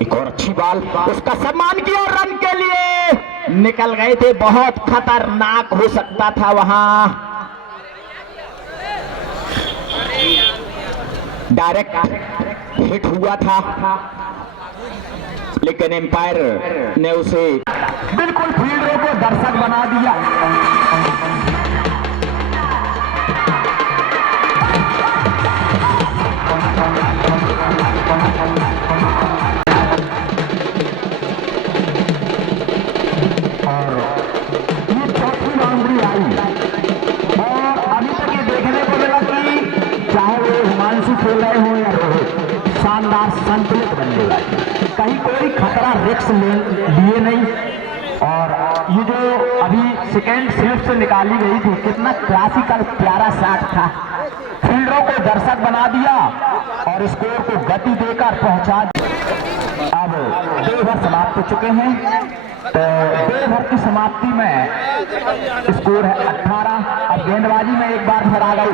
एक और अच्छी बॉल, उसका सम्मान किया और रन के लिए निकल गए थे। बहुत खतरनाक हो सकता था वहां, डायरेक्ट हिट हुआ था, लेकिन एम्पायर ने उसे बिल्कुल फील्डरों को दर्शक बना दिया। और ये चौथी बाउंड्री आई और अभी तक ये देखने को मिला कि चाहे वो हिमांशु खेल रहे हो या रोहित, शानदार संतुलित बल्लेबाजी, कहीं कोई खतरा रिस्क लिए नहीं। और ये जो अभी सेकेंड स्लिप से निकाली गई थी, कितना क्लासिकल प्यारा शॉट था, फील्डरों को दर्शक बना दिया और स्कोर को गति देकर पहुंचा दिया। अब 2 ओवर समाप्त हो चुके हैं, तो 2 ओवर की समाप्ति में स्कोर है 18। अब गेंदबाजी में एक बार फिर आ गई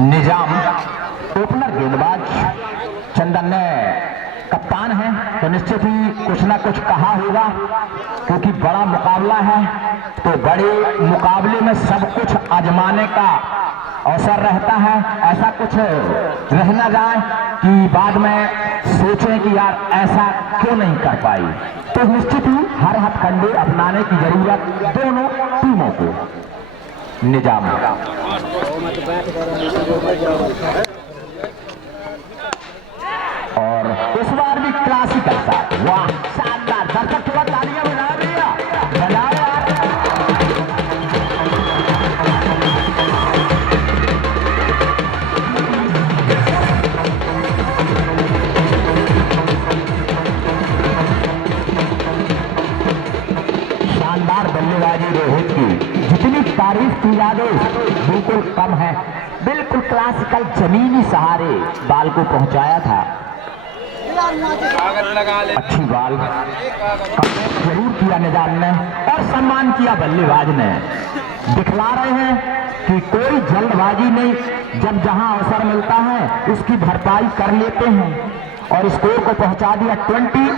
निजाम ओपनर गेंदबाज चंदन ने कप्तान है, तो निश्चित ही कुछ ना कुछ कहा होगा, क्योंकि बड़ा मुकाबला है। तो बड़े मुकाबले में सब कुछ आजमाने का अवसर रहता है, ऐसा कुछ रह न जाए कि बाद में सोचें कि यार ऐसा क्यों नहीं कर पाई। तो निश्चित ही हर हथकंडे अपनाने की जरूरत दोनों टीमों को। निजाम और इस बार भी क्लासिकल साथ, वाह शानदार, दर्शक थोड़ा तालियां बजा दिया, बजाओ यार। शानदार बल्लेबाजी रोहित की, जितनी तारीफ की जाए बिल्कुल कम है। बिल्कुल क्लासिकल जमीनी सहारे बाल को पहुंचाया था। अच्छी बाल जरूर किया निजाम ने और सम्मान किया बल्लेबाज ने। दिखला रहे हैं कि कोई जल्दबाजी नहीं, जब जहां अवसर मिलता है उसकी भरपाई कर लेते हैं और स्कोर को पहुंचा दिया 22।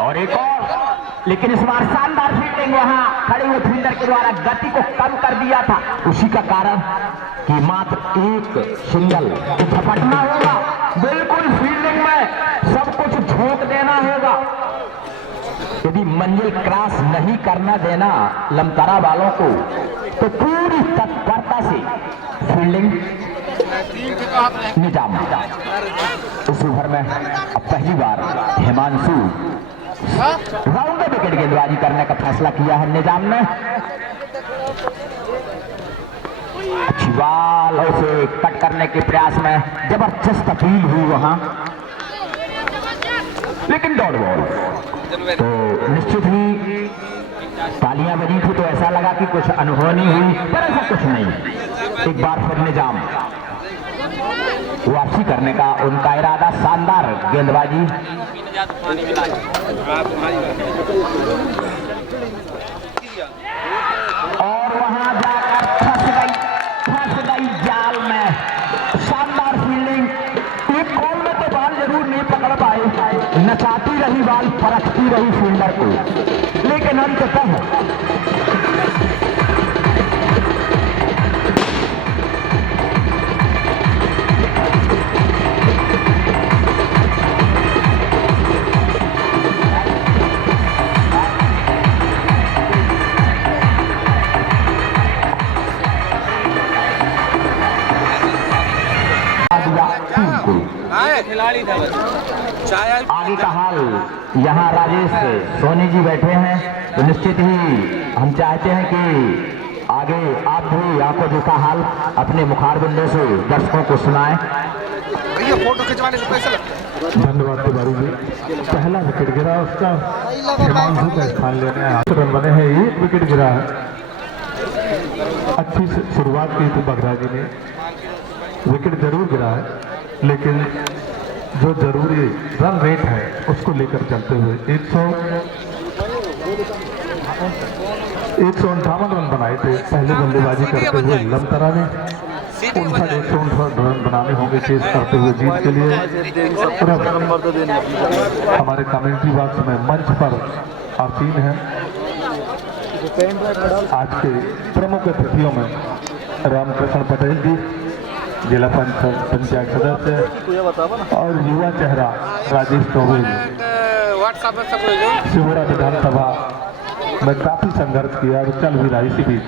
और एक और, लेकिन इस बार शानदार फील्डिंग, वहां खड़े हुए फील्डर के द्वारा गति को कम कर दिया था। उसी का कारण कि मात्र एक सिंगल झपटना होगा, बिल्कुल फील्डिंग में सब कुछ झोंक देना होगा। यदि मंजिल क्रॉस नहीं करना देना लमतरा वालों को, तो पूरी तत्परता से फील्डिंग निजाम। इस ओवर में अब पहली बार हिमांशु राउंड विकेट गेंदबाजी करने का फैसला किया है निजाम ने। अच्छी बॉल उसे कट करने के प्रयास में जबरदस्त अपील हुई वहां, लेकिन डॉट बॉल। तो निश्चित ही तालियां बजी थी तो ऐसा लगा कि कुछ अनहोनी हुई, पर ऐसा कुछ नहीं। एक बार फिर निजाम वापसी करने का उनका इरादा, शानदार गेंदबाजी। और वहां जाकर फंस गई जाल में। शानदार फील्डिंग, एक कॉल में तो बॉल जरूर नहीं पकड़ पाए, नचाती रही बॉल, परखती रही फील्डर को, लेकिन अंततः खिलाड़ी था। आगे का हाल यहाँ राजेश सोनी जी बैठे हैं, तो निश्चित ही हम चाहते हैं कि आगे आप भी आंखों देखा हाल अपने मुखारबिंदों से दर्शकों को सुनाएं। भैया फोटो खिंचवाने से पैसे लगते हैं। धन्यवाद तिवारी जी। पहला विकेट गिरा उसका, हिमांशु का स्थान लेने 8 रन बने हैं, 1 विकेट गिरा है। अच्छी शुरुआत की थी बघरा जी ने, विकेट जरूर गिरा है, लेकिन जो जरूरी रन रेट है उसको लेकर चलते हुए 158 रन बनाए थे पहले बल्लेबाजी करते हुए लमतरा ने। 59 रन बनाने होंगे चेस करते हुए जीत के लिए। हमारे कमेंट्री बॉक्स में मंच पर आसीन है आज के प्रमुख अतिथियों में रामकृष्ण पटेल जी, जिला पंचायत सदस्य और युवा चेहरा राजेश चौबे, शिवरा विधानसभा में काफी संघर्ष किया और चल भी रहा इसी बीच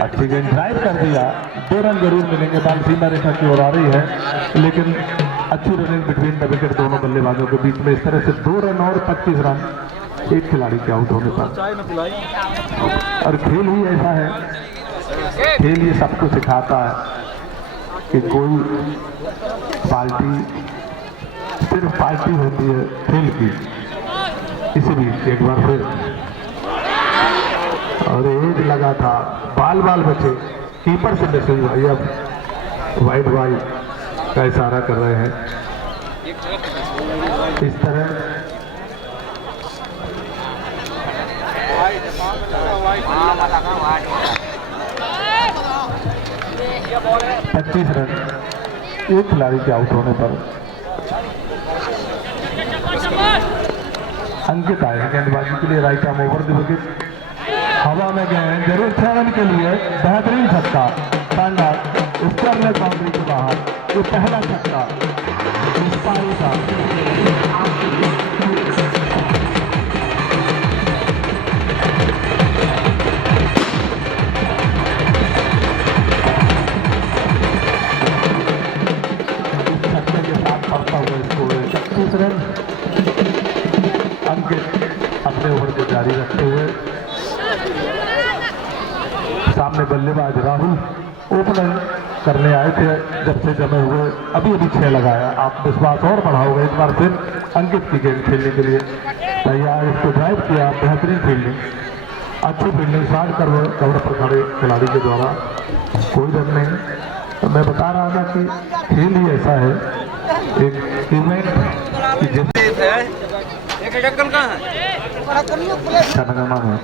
अच्छी गेंद ड्राइव कर दिया। 2 रन जरूर मिलेंगे, बाल सीमा रेखा की ओर आ रही है, लेकिन अच्छी रनिंग बिटवीन द विकेट दोनों बल्लेबाजों के बीच में। इस तरह से 2 रन और 25 रन एक खिलाड़ी के आउट होने पर। और खेल ही ऐसा है, खेल ये सबको सिखाता है कि कोई पार्टी सिर्फ पार्टी होती है खेल की। इसी बीच एक बार फिर और एज लगा था, बाल बचे, कीपर से मैसेज भाई अब वाइड बॉल का इशारा कर रहे हैं। इस तरह 25 रन एक खिलाड़ी के आउट होने पर। अंकित आए हैं गेंदबाजी के लिए, right arm over the wicket. हवा में गए हैं, जरूर 6 रन के लिए बेहतरीन छक्का, शानदार स्क्वायर में बाउंड्री के बाहर, ये पहला छक्का इस पारी का। छक्के के साथ बढ़ता हुआ स्कोर 31 रन। अंकित अपने ओवर को जारी रखते हुए, सामने बल्लेबाज राहुल ओपनर करने आए थे, जब से जमे हुए अभी 6 लगाया। आप विश्वास और बढ़ाओगे, एक बार फिर अंकित की गेंद खेलने के लिए तैयार, इसको ड्राइव किया, बेहतरीन फील्डिंग, अच्छी फील्डिंग, शार्ट कवर पर खड़े खिलाड़ी के द्वारा कोई रन नहीं। तो मैं बता रहा था कि खेल ही ऐसा है, एक इवेंट की जनगणना में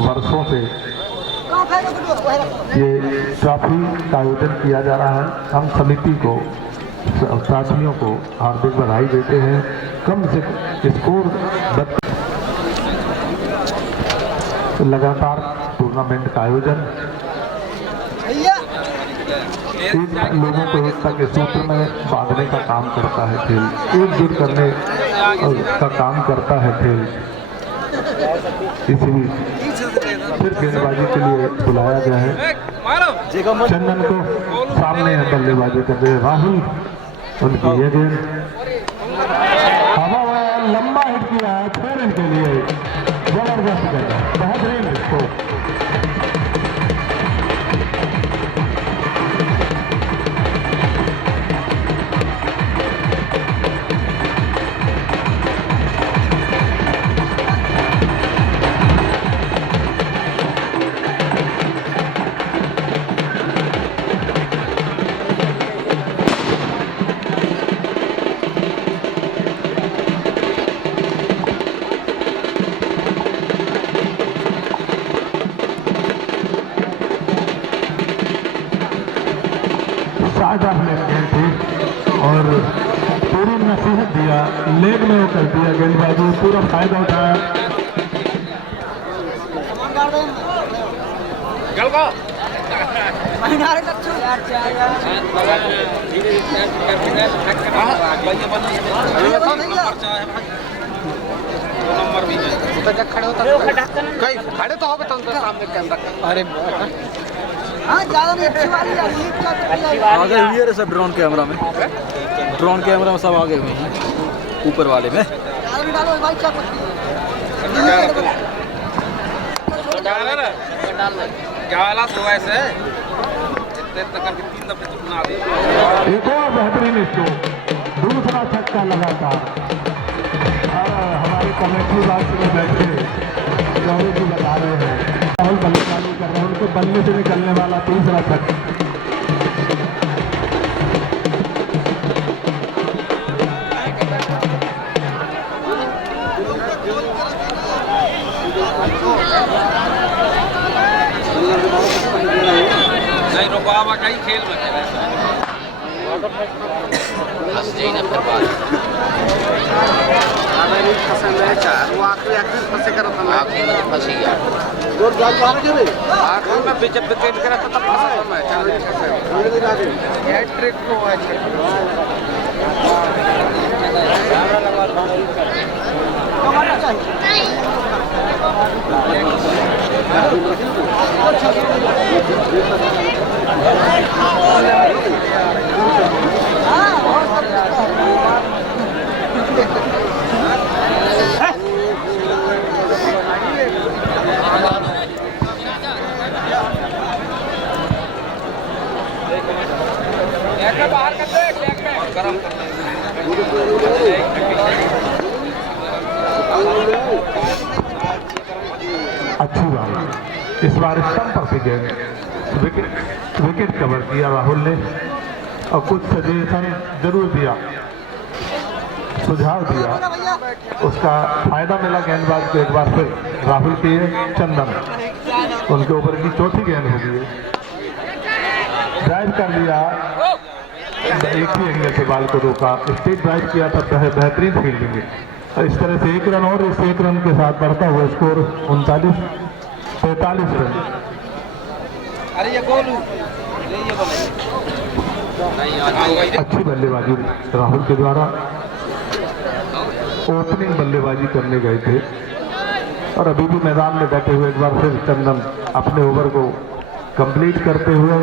वर्षों से ये ट्रॉफी का आयोजन किया जा रहा है। हम समिति को, साथियों को हार्दिक बधाई देते हैं। कम से स्कोर लगातार टूर्नामेंट का आयोजन लोगों को एकता के सूत्र में बांधने का काम करता है खेल, एकजुट करने का काम करता है खेल। इसी फिर गेंदबाजी के लिए बुलाया गया है चंदन को, सामने बल्लेबाजी कर रहे राहुल, उनकी ये गेंद हवा में लंबा हिट किया है 6 रन के लिए, जबरदस्त गेंद, बेहतरीन स्कोर। और पूरी नसीहत दिया, लेग में वो कर दिया, गेंदबाजी पूरा फायदा उठाया। खड़े तो हो सामने कैमरा, अरे आ गए हुए सब ड्रोन कैमरा में, ड्रोन कैमरा में सब आ गए हुए हैं ऊपर वाले में। एक और बेहतरीन स्कोर, दूसरा छक्का लगातार। हमारे कमेटी बॉक्स में बैठे चौधरी जी बता रहे हैं, राहुल बल्लेबाजी कर रहे हैं, उनको बल्ले से निकलने वाला तीसरा छक्का। नहीं रुकावा का ही खेल में अच्छी बात, इस बार स्टंप पर गेंद, विकेट कवर किया राहुल ने और कुछ सजेशन जरूर दिया, सुझाव दिया, उसका फायदा मिला गेंदबाज को। एक बार फिर राहुल की चंदन, उनके ऊपर की चौथी गेंद होगी, ड्राइव कर लिया, एक ही एंगल से बाल को रोका, स्टेट ड्राइव किया था, बेहतरीन फील्डिंग। इस तरह से 1 रन और इस 1 रन के साथ बढ़ता हुआ स्कोर 39। 43 रन। अरे ये गोलू ये बनाइए नहीं यार अच्छी बल्लेबाजी राहुल के द्वारा। ओपनिंग बल्लेबाजी करने गए थे और अभी भी मैदान में बैठे हुए एक बार फिर चंदन अपने ओवर को कंप्लीट करते हुए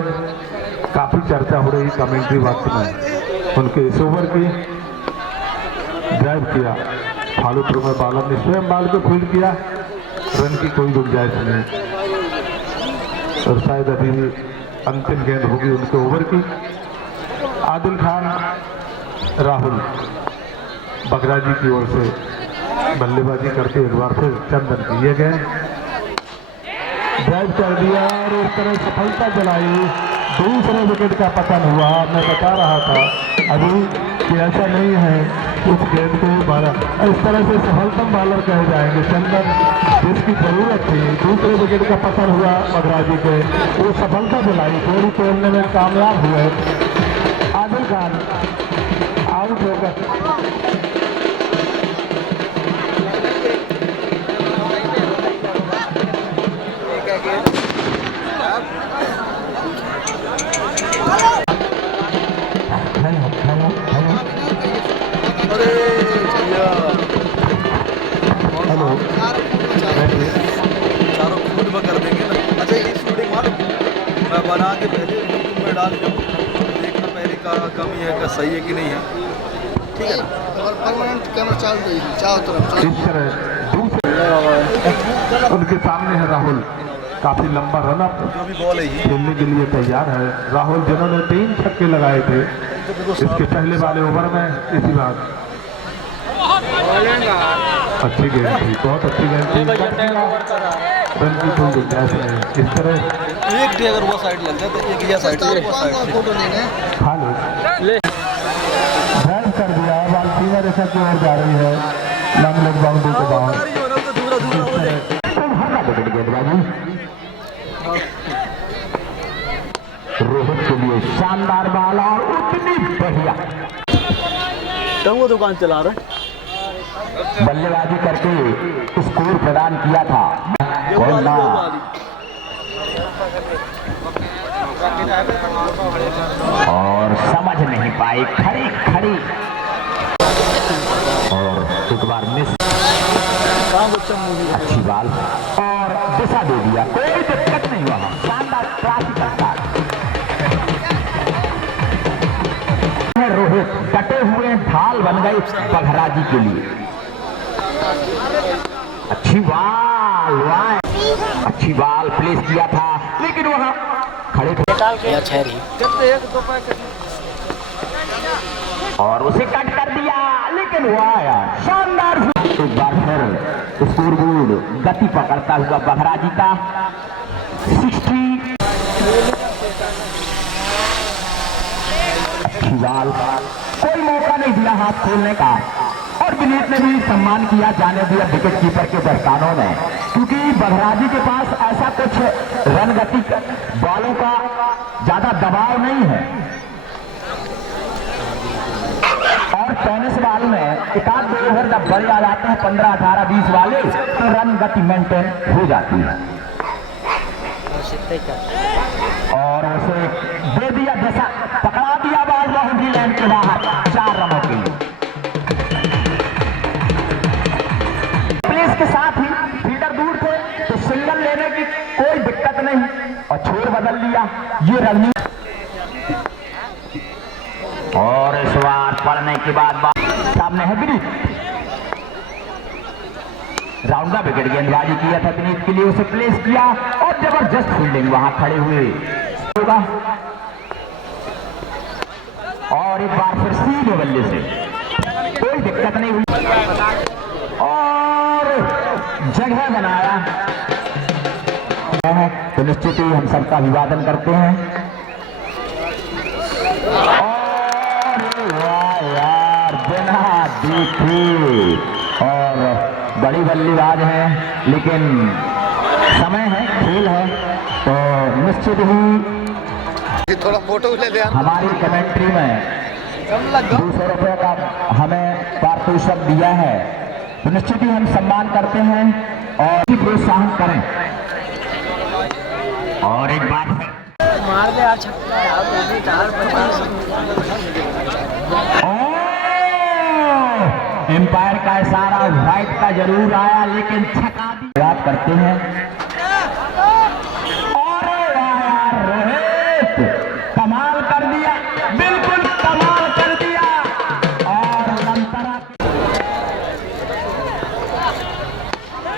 काफी चर्चा हो रही कमेंट्री बॉक्स में उनके इस ओवर की। ड्राइव किया फॉलो थ्रू में बॉलर ने स्वयं बॉल को फील्ड किया, रन की कोई गुंजाइश नहीं और शायद अभी भी अंतिम गेंद होगी उनके ओवर की। आदिल खान राहुल बगराजी की ओर से बल्लेबाजी करते एक बार फिर चंदन किए गए, ड्राइव कर दिया और इस तरह सफलता दिलाई। दूसरे विकेट का पतन हुआ। मैं बता रहा था अभी कि ऐसा नहीं है उस गेंद को इस तरह से सफलतम बॉलर कहे जाएंगे। चंदन जिसकी जरूरत थी, दूसरे विकेट का पतन हुआ बगराजी के, वो सफलता दिलाई, जोड़ी तोड़ने में कामयाब हुए। आदिल खान आउट होकर चारों खुद में कर देंगे ना। अच्छा ये शूटिंग मालूम मैं बना के पहले यूट्यूब में डाल दूँ, देखना पहले का कमी है का सही है कि नहीं है, ठीक है ना। और परमानेंट कैमरा चालू रही चारों तरफ। इस तरह दूसरे उनके सामने है राहुल, काफी लंबा रनअप जो भी बॉल है ये खेलने के लिए तैयार है राहुल, जिन्होंने 3 छक्के लगाए थे इसके पहले वाले ओवर में। इसी बात अच्छी गेंद थी, बहुत अच्छी गेंद थी, रन की कोई गुंजाइश नहीं। इस तरह एक भी अगर वो साइड लग जाए तो एक या साइड से वो साइड फोटो लेने खाली ड्राइव कर दिया। बॉल सीधा रेखा की ओर जा रही है, लंग लेग बाउंड्री के बाहर। गेंदबाजी रोहित के लिए शानदार बॉल और उतनी बढ़िया वो दुकान चला रहा बल्लेबाजी करके स्कोर प्रदान किया था। और समझ नहीं पाई, खड़ी खड़ी और एक बार मिस। अच्छी बॉल और दिशा दे दिया, कोई दिक्कत नहीं हुआ। शानदार क्लासिकल शॉट। रोहित डटे हुए ढाल बन गई बघराजी के लिए। अच्छी बॉल, अच्छी बॉल प्लेस किया था लेकिन वहां खड़े और उसे कट कर दिया लेकिन वो आया शानदार। एक बार फिर स्कोर बोर्ड गति पकड़ता हुआ बघराजी का 60। अच्छी बॉल, कोई मौका नहीं दिया हाथ खोलने का और विनीत ने भी सम्मान किया जाने दिया विकेट कीपर के दस्तानों में, क्योंकि बघराजी के पास ऐसा कुछ रन गति बॉलों का ज्यादा दबाव नहीं है और टेनिस बॉल में एक आध 2 ओवर जब बड़े आ जाते हैं 15, 18, 20 वाले तो रन गति मेंटेन हो जाती है। और उसे दे दिया, जैसा पकड़ा दिया बॉल बाउंड्री लाइन के बाहर 4 रनों के लिए। प्लेस के साथ ही फील्डर दूर थे तो सिंगल लेने की कोई दिक्कत नहीं और छोर बदल लिया। ये रणनीति और इस बार पढ़ने के बाद सामने है विनीत। राउंड का विकेट गेंदबाजी किया था विनीत के लिए, उसे प्लेस किया और जबरदस्त फील्डिंग वहां खड़े हुए होगा और एक बार फिर सीधे बल्ले से कोई दिक्कत नहीं हुई और जगह बनाया तो निश्चित ही हम सबका अभिवादन करते हैं। यार बिना देखे और बड़ी बल्लेबाज है लेकिन समय है, खेल है तो निश्चित ही थोड़ा फोटो ले ले। हमारी कमेंट्री में 200 रुपये का हमें पारितोषिक दिया है तो निश्चित ही हम सम्मान करते हैं और प्रोत्साहन करें। और एक बार मार दे यार छक्का यार, वो भी 4-25। एम्पायर का इशारा राइट का जरूर आया, लेकिन छक्का भी याद करते हैं। और यार रोहित कमाल कर दिया, बिल्कुल कमाल कर दिया। और लंतरा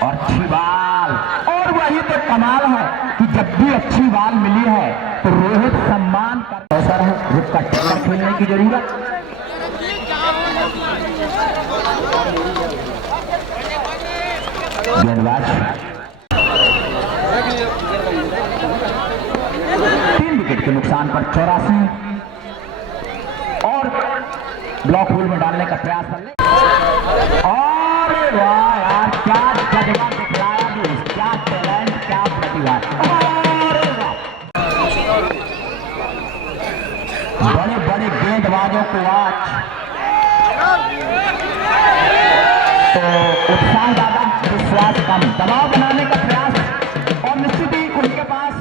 और अच्छी बाल, और वही तो कमाल है कि जब भी अच्छी बाल मिली है तो रोहित सम्मान कर अवसर है, रुक का टक्कर खेलने की जरूरत। गेंदबाज 3 विकेट के नुकसान पर 84 और ब्लॉक होल में डालने का प्रयास कर ले। और वाह यार, क्या जज्बा दिखलाया दोस्त, क्या टैलेंट, क्या प्रतिभा। बड़े बड़े गेंदबाजों को आज तो उत्साह ज्यादा, विश्वास कम, दबाव बनाने का प्रयास, और निश्चित ही उनके पास।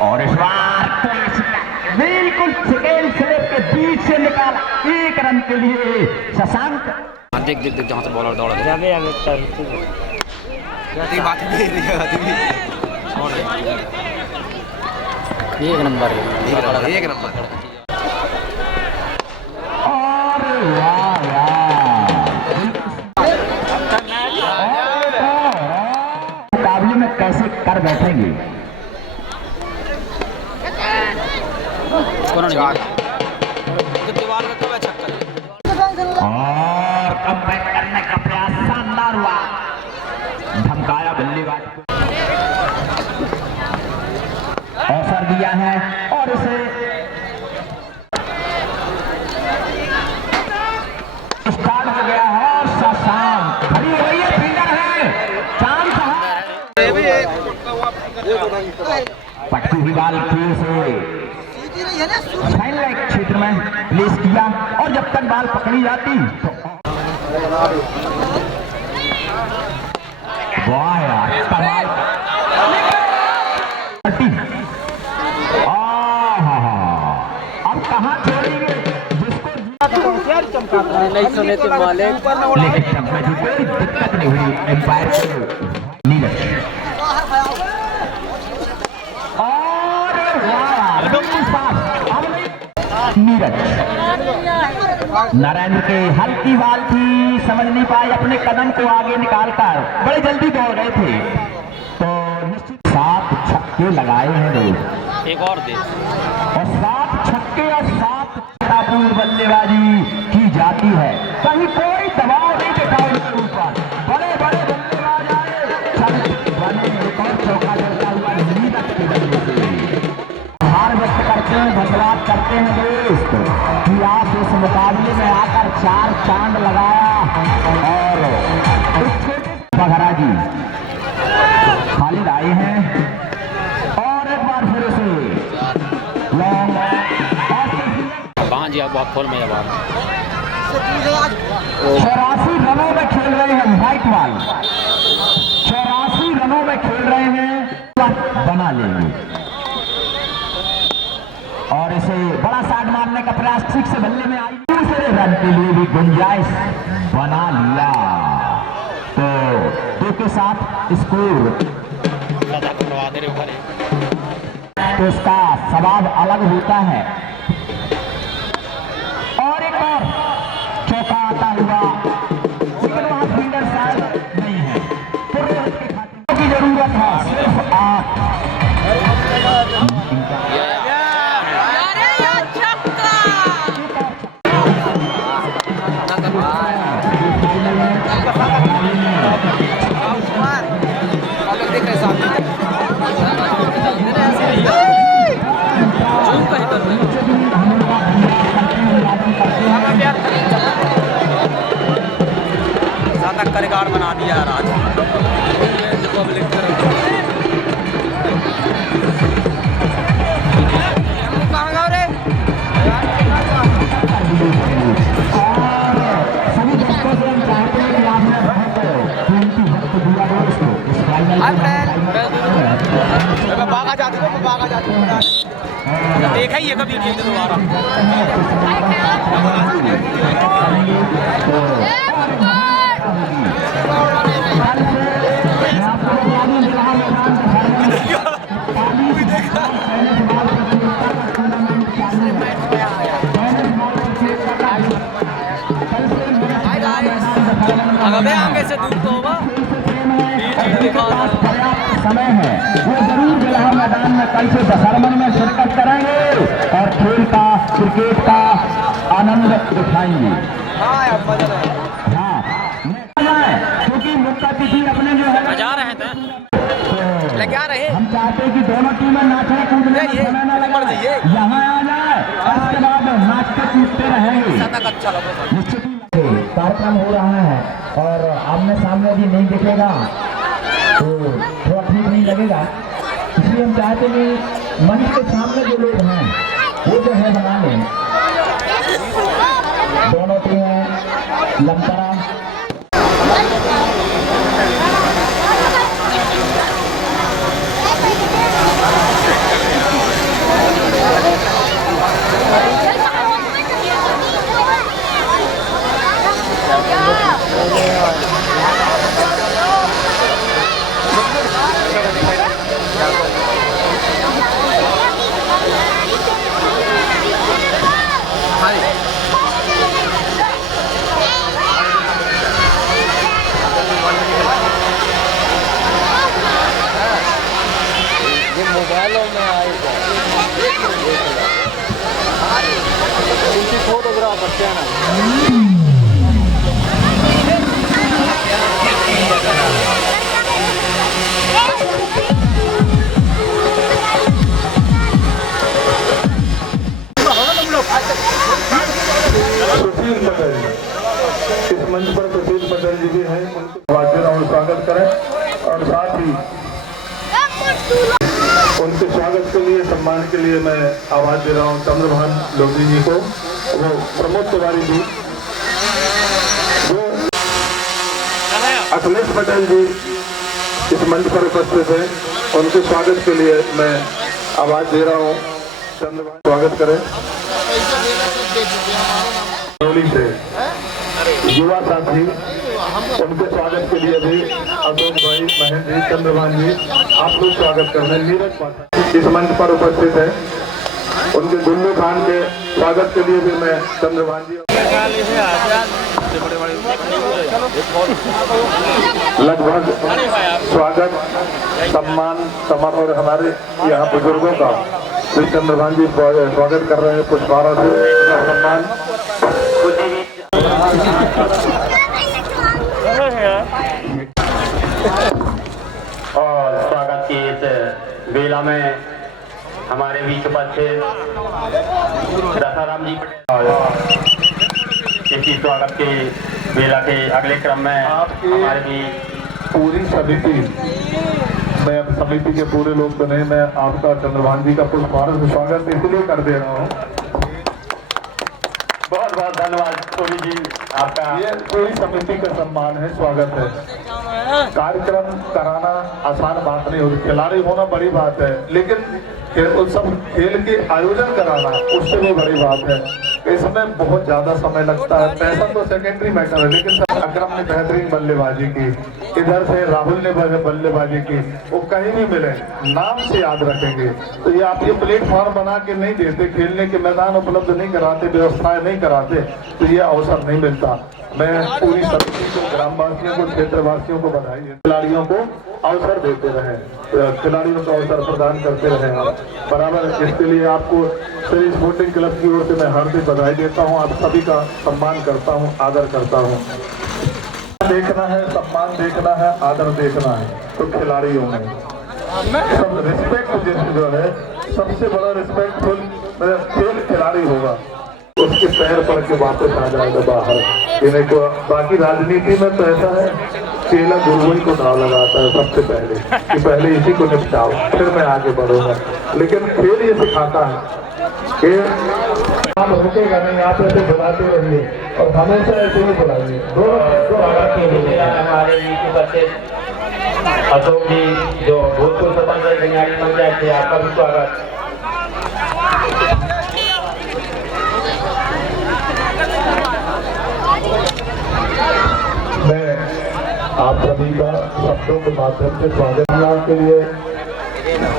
और इस बार बिल्कुल सेकेंड स्लिप के बीच से निकाला, 1 रन के लिए शशांक। देख देख देख जहाँ से बॉलर दौड़ा जावे बात नहीं कौन है? 1 नंबर है, 1 नंबर। और वाह यार, मुकाबले में कैसे कर बैठेंगे। और कमबैक करने का प्रयास शानदार हुआ, धमकाया बल्लेबाज को, अवसर दिया है और इसे स्टार्ट हो गया है। और शशांक खड़ी हो गई है, फील्डर है, चांस है, पटकी की बाल फिर से फाइन लाइक क्षेत्र में प्लेस किया, और जब तक बाल पकड़ी जाती तो वाह यार, कमाल। अब कहाँ छोड़ेंगे जिसको नहीं सुने तो मालिक। लेकिन तब में भी कोई दिक्कत नहीं हुई एम्पायर को। नीरज और नीरज नरेंद्र के हल्की बाल थी, समझ नहीं पाए, अपने कदम को आगे निकालकर बड़े जल्दी दौड़ गए थे, तो निश्चित 7 छक्के लगाए हैं लोग, एक और दे, और 7 छक्के और 7 पूर्ण बल्लेबाजी की जाती है। कहीं कोई दबाव नहीं देखा उनके ऊपर, बड़े बड़े बल्लेबाज आए, बने एक और चौका जलता हुआ नीरज के बल्ले से हार व्यक्त करते हैं, धन्यवाद करते हैं दोस्त कि आप इस मुकाबले में आकर 4 चांद लगाया। और बघरा जी खालिद आए हैं, और एक बार फिर से लॉन्ग जी आप खोल में जब 84 रनों में खेल रहे हैं व्हाइट बॉल, 84 रनों में खेल रहे हैं, बना लेंगे। और इसे बड़ा शॉट मारने का प्रयास ठीक से बल्ले में आई, दूसरे रन के लिए भी गुंजाइश बना लिया, तो 2 के साथ स्कोर, तो इसका सवाब अलग होता है। और एक और चौका आता हुआ, लेकिन वहां फील्डर शायद नहीं है, तो रोहित के खाते की जरूरत है सिर्फ 8। ज्यादा रिकॉर्ड बना दिया यार आज पब्लिक सभी दोस्तों से हम चाहते हैं कि आपने बहुत कीमती वक्त दिया हो। देखा ही है कभी वीडियो दोबारा। अगर आगे से दूर तो होगा समय है वो जरूर बिलहा मैदान में कल से दशहरमन में शिरकत करेंगे और खेल का क्रिकेट का आनंद उठाएंगे। हाँ क्योंकि मुख्य अतिथि अपने जो है जा रहे थे क्या रहे हम चाहते हैं कि दोनों टीमें नाचने कूदने में समय न लगे, यहाँ आ जाए उसके बाद नाचते कूदते रहेंगे। अच्छा लगा कार्यक्रम हो रहा है और आमने सामने भी नहीं दिखेगा तो थोड़ा ठीक नहीं लगेगा, इसलिए हम चाहते हैं कि मंच के सामने जो लोग हैं वो जो है बना लें। दोनों टीमें लमतरा मोबाइलों में आएगा फोटोग्राफर चैनल सुशील पटेल, इस मंच पर सुशील पटेल जी भी हैं, उनको स्वागत करें और साथ ही उनके स्वागत के लिए सम्मान के लिए मैं आवाज दे रहा हूं चंद्रभान लोधी जी को, वो प्रमोद तिवारी जी, वो अखिलेश पटेल जी इस मंच पर उपस्थित हैं, उनके स्वागत के लिए मैं आवाज दे रहा हूं चंद्रभान, स्वागत करें। से युवा साथी उनके स्वागत के लिए भी अशोक भाई, महेंद्र जी, चंद्रभान जी आप लोग स्वागत कर रहे हैं। नीरज पाठक इस मंच पर उपस्थित है, उनके गुल्लू खान के स्वागत के लिए भी मैं चंद्रभान जी लगभग स्वागत सम्मान समर और हमारे यहाँ बुजुर्गों का श्री चंद्रभान जी स्वागत कर रहे हैं पुष्पारा से सम्मान। और स्वागत की इस बेला में हमारे बीच उपस्थित दशाराम जी पटेल, इसी स्वागत के बेला के अगले क्रम में हमारे भी पूरी समिति, मैं अब समिति के पूरे लोग तो नहीं, मैं आपका चंद्रभान जी का पुष्पारा से स्वागत इसलिए कर दे रहा हूँ। बहुत बहुत धन्यवाद टोनी जी आपका। ये पूरी समिति का सम्मान है, स्वागत है। कार्यक्रम कराना आसान बात नहीं होती, खिलाड़ी होना बड़ी बात है, लेकिन सब खेल के आयोजन कराना उससे भी बड़ी बात है। इसमें बहुत ज्यादा समय लगता है, पैसा तो सेकेंडरी मैटर है, लेकिन अकरम ने बेहतरीन बल्लेबाजी की, इधर से राहुल ने बल्लेबाजी की, वो कहीं भी मिले नाम से याद रखेंगे। तो ये आप ये प्लेटफॉर्म बना के नहीं देते, खेलने के मैदान उपलब्ध नहीं कराते, व्यवस्थाएं नहीं कराते, तो ये अवसर नहीं मिलता। मैं पूरी समिति को, ग्रामवासियों को, क्षेत्रवासियों को बधाई देता, खिलाड़ियों को अवसर देते रहे, खिलाड़ियों को अवसर प्रदान करते रहे हम बराबर। इसके लिए आपको श्री स्पोर्टिंग क्लब की ओर से मैं हार्दिक बधाई देता हूं, आप सभी का सम्मान करता हूं, आदर करता हूं। देखना है, सम्मान देखना है, आदर देखना है तो खिलाड़ियों में सब रिस्पेक्ट जो है, सबसे बड़ा रिस्पेक्टफुल खेल खिलाड़ी होगा, उसके पैर पड़ के वापस आ जाएगा बाहर। इन्हें को बाकी राजनीति में तो ऐसा है, केला गुरुई को दाव लगाता है सबसे पहले कि पहले इसी को निपटाओ फिर मैं आगे बढ़ूंगा, लेकिन खेल ये सिखाता है कि आप रुकेगा नहीं, आप ऐसे बुलाते रहिए और हमेशा ऐसे ही बुलाइए। हमारे बच्चे अशोक जी जो भूतपूर्व सरपंच पंचायत थे, आपका भी स्वागत। आप सभी का शब्दों के माध्यम से स्वागत के लिए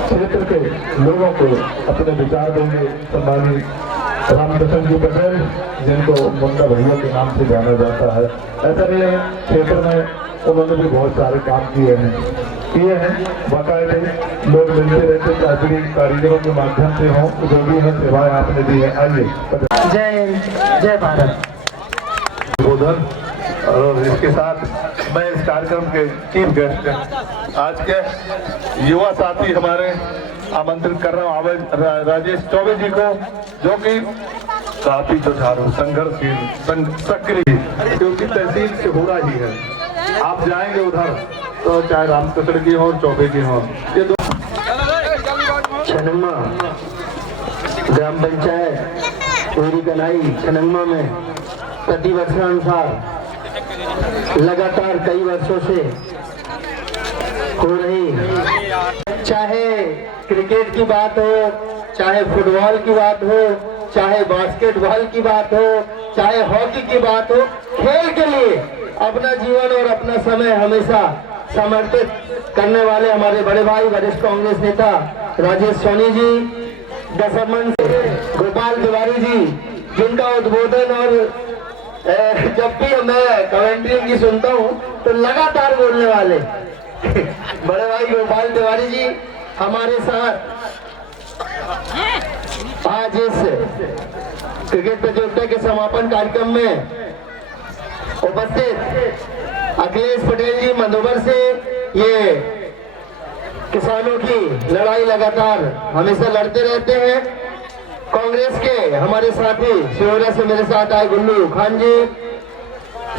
क्षेत्र के लोगों को अपने विचार देंगे सम्मानी रामकृष्ण जी पटेल, जिनको मुन्ना भैया के नाम से जाना जाता है। ऐसा नहीं है, क्षेत्र में उन्होंने भी बहुत सारे काम किए हैं बाकायदे लोग मिलते रहते, चाकरी कारीगरों के माध्यम से हों, जो भी है सेवाएं आपने दी है। आइए जय भारत। उधर और इसके साथ मैं इस कार्यक्रम के चीफ गेस्ट आज के युवा साथी हमारे आमंत्रित कर रहा हूँ राजेश चौबे जी को, जो कि काफी जुझारू संघर्षशील सक्रिय, क्योंकि तहसील से हो रहा ही है। आप जाएंगे उधर तो चाहे रामकृष्ण की हो चौबे की हो, ये दो छनंगमा ग्राम पंचायत चोरी कलाई छनंगमा में प्रतिवर्षानुसार लगातार कई वर्षों से हो रही, चाहे क्रिकेट की बात हो, चाहे फुटबॉल की बात हो, चाहे बास्केटबॉल की बात हो, चाहे हॉकी की बात हो, खेल के लिए अपना जीवन और अपना समय हमेशा समर्पित करने वाले हमारे बड़े भाई वरिष्ठ कांग्रेस नेता राजेश सोनी जी, दशमन गोपाल तिवारी जी, जिनका उद्बोधन और जब भी मैं कमेंट्री की सुनता हूँ तो लगातार बोलने वाले बड़े भाई गोपाल तिवारी जी हमारे साथ आज इस क्रिकेट प्रतियोगिता के समापन कार्यक्रम में उपस्थित अखिलेश पटेल जी मंदोबर से। ये किसानों की लड़ाई लगातार हमेशा लड़ते रहते हैं। कांग्रेस के हमारे साथी सिहोरा से मेरे साथ आए गुल्लू खान जी,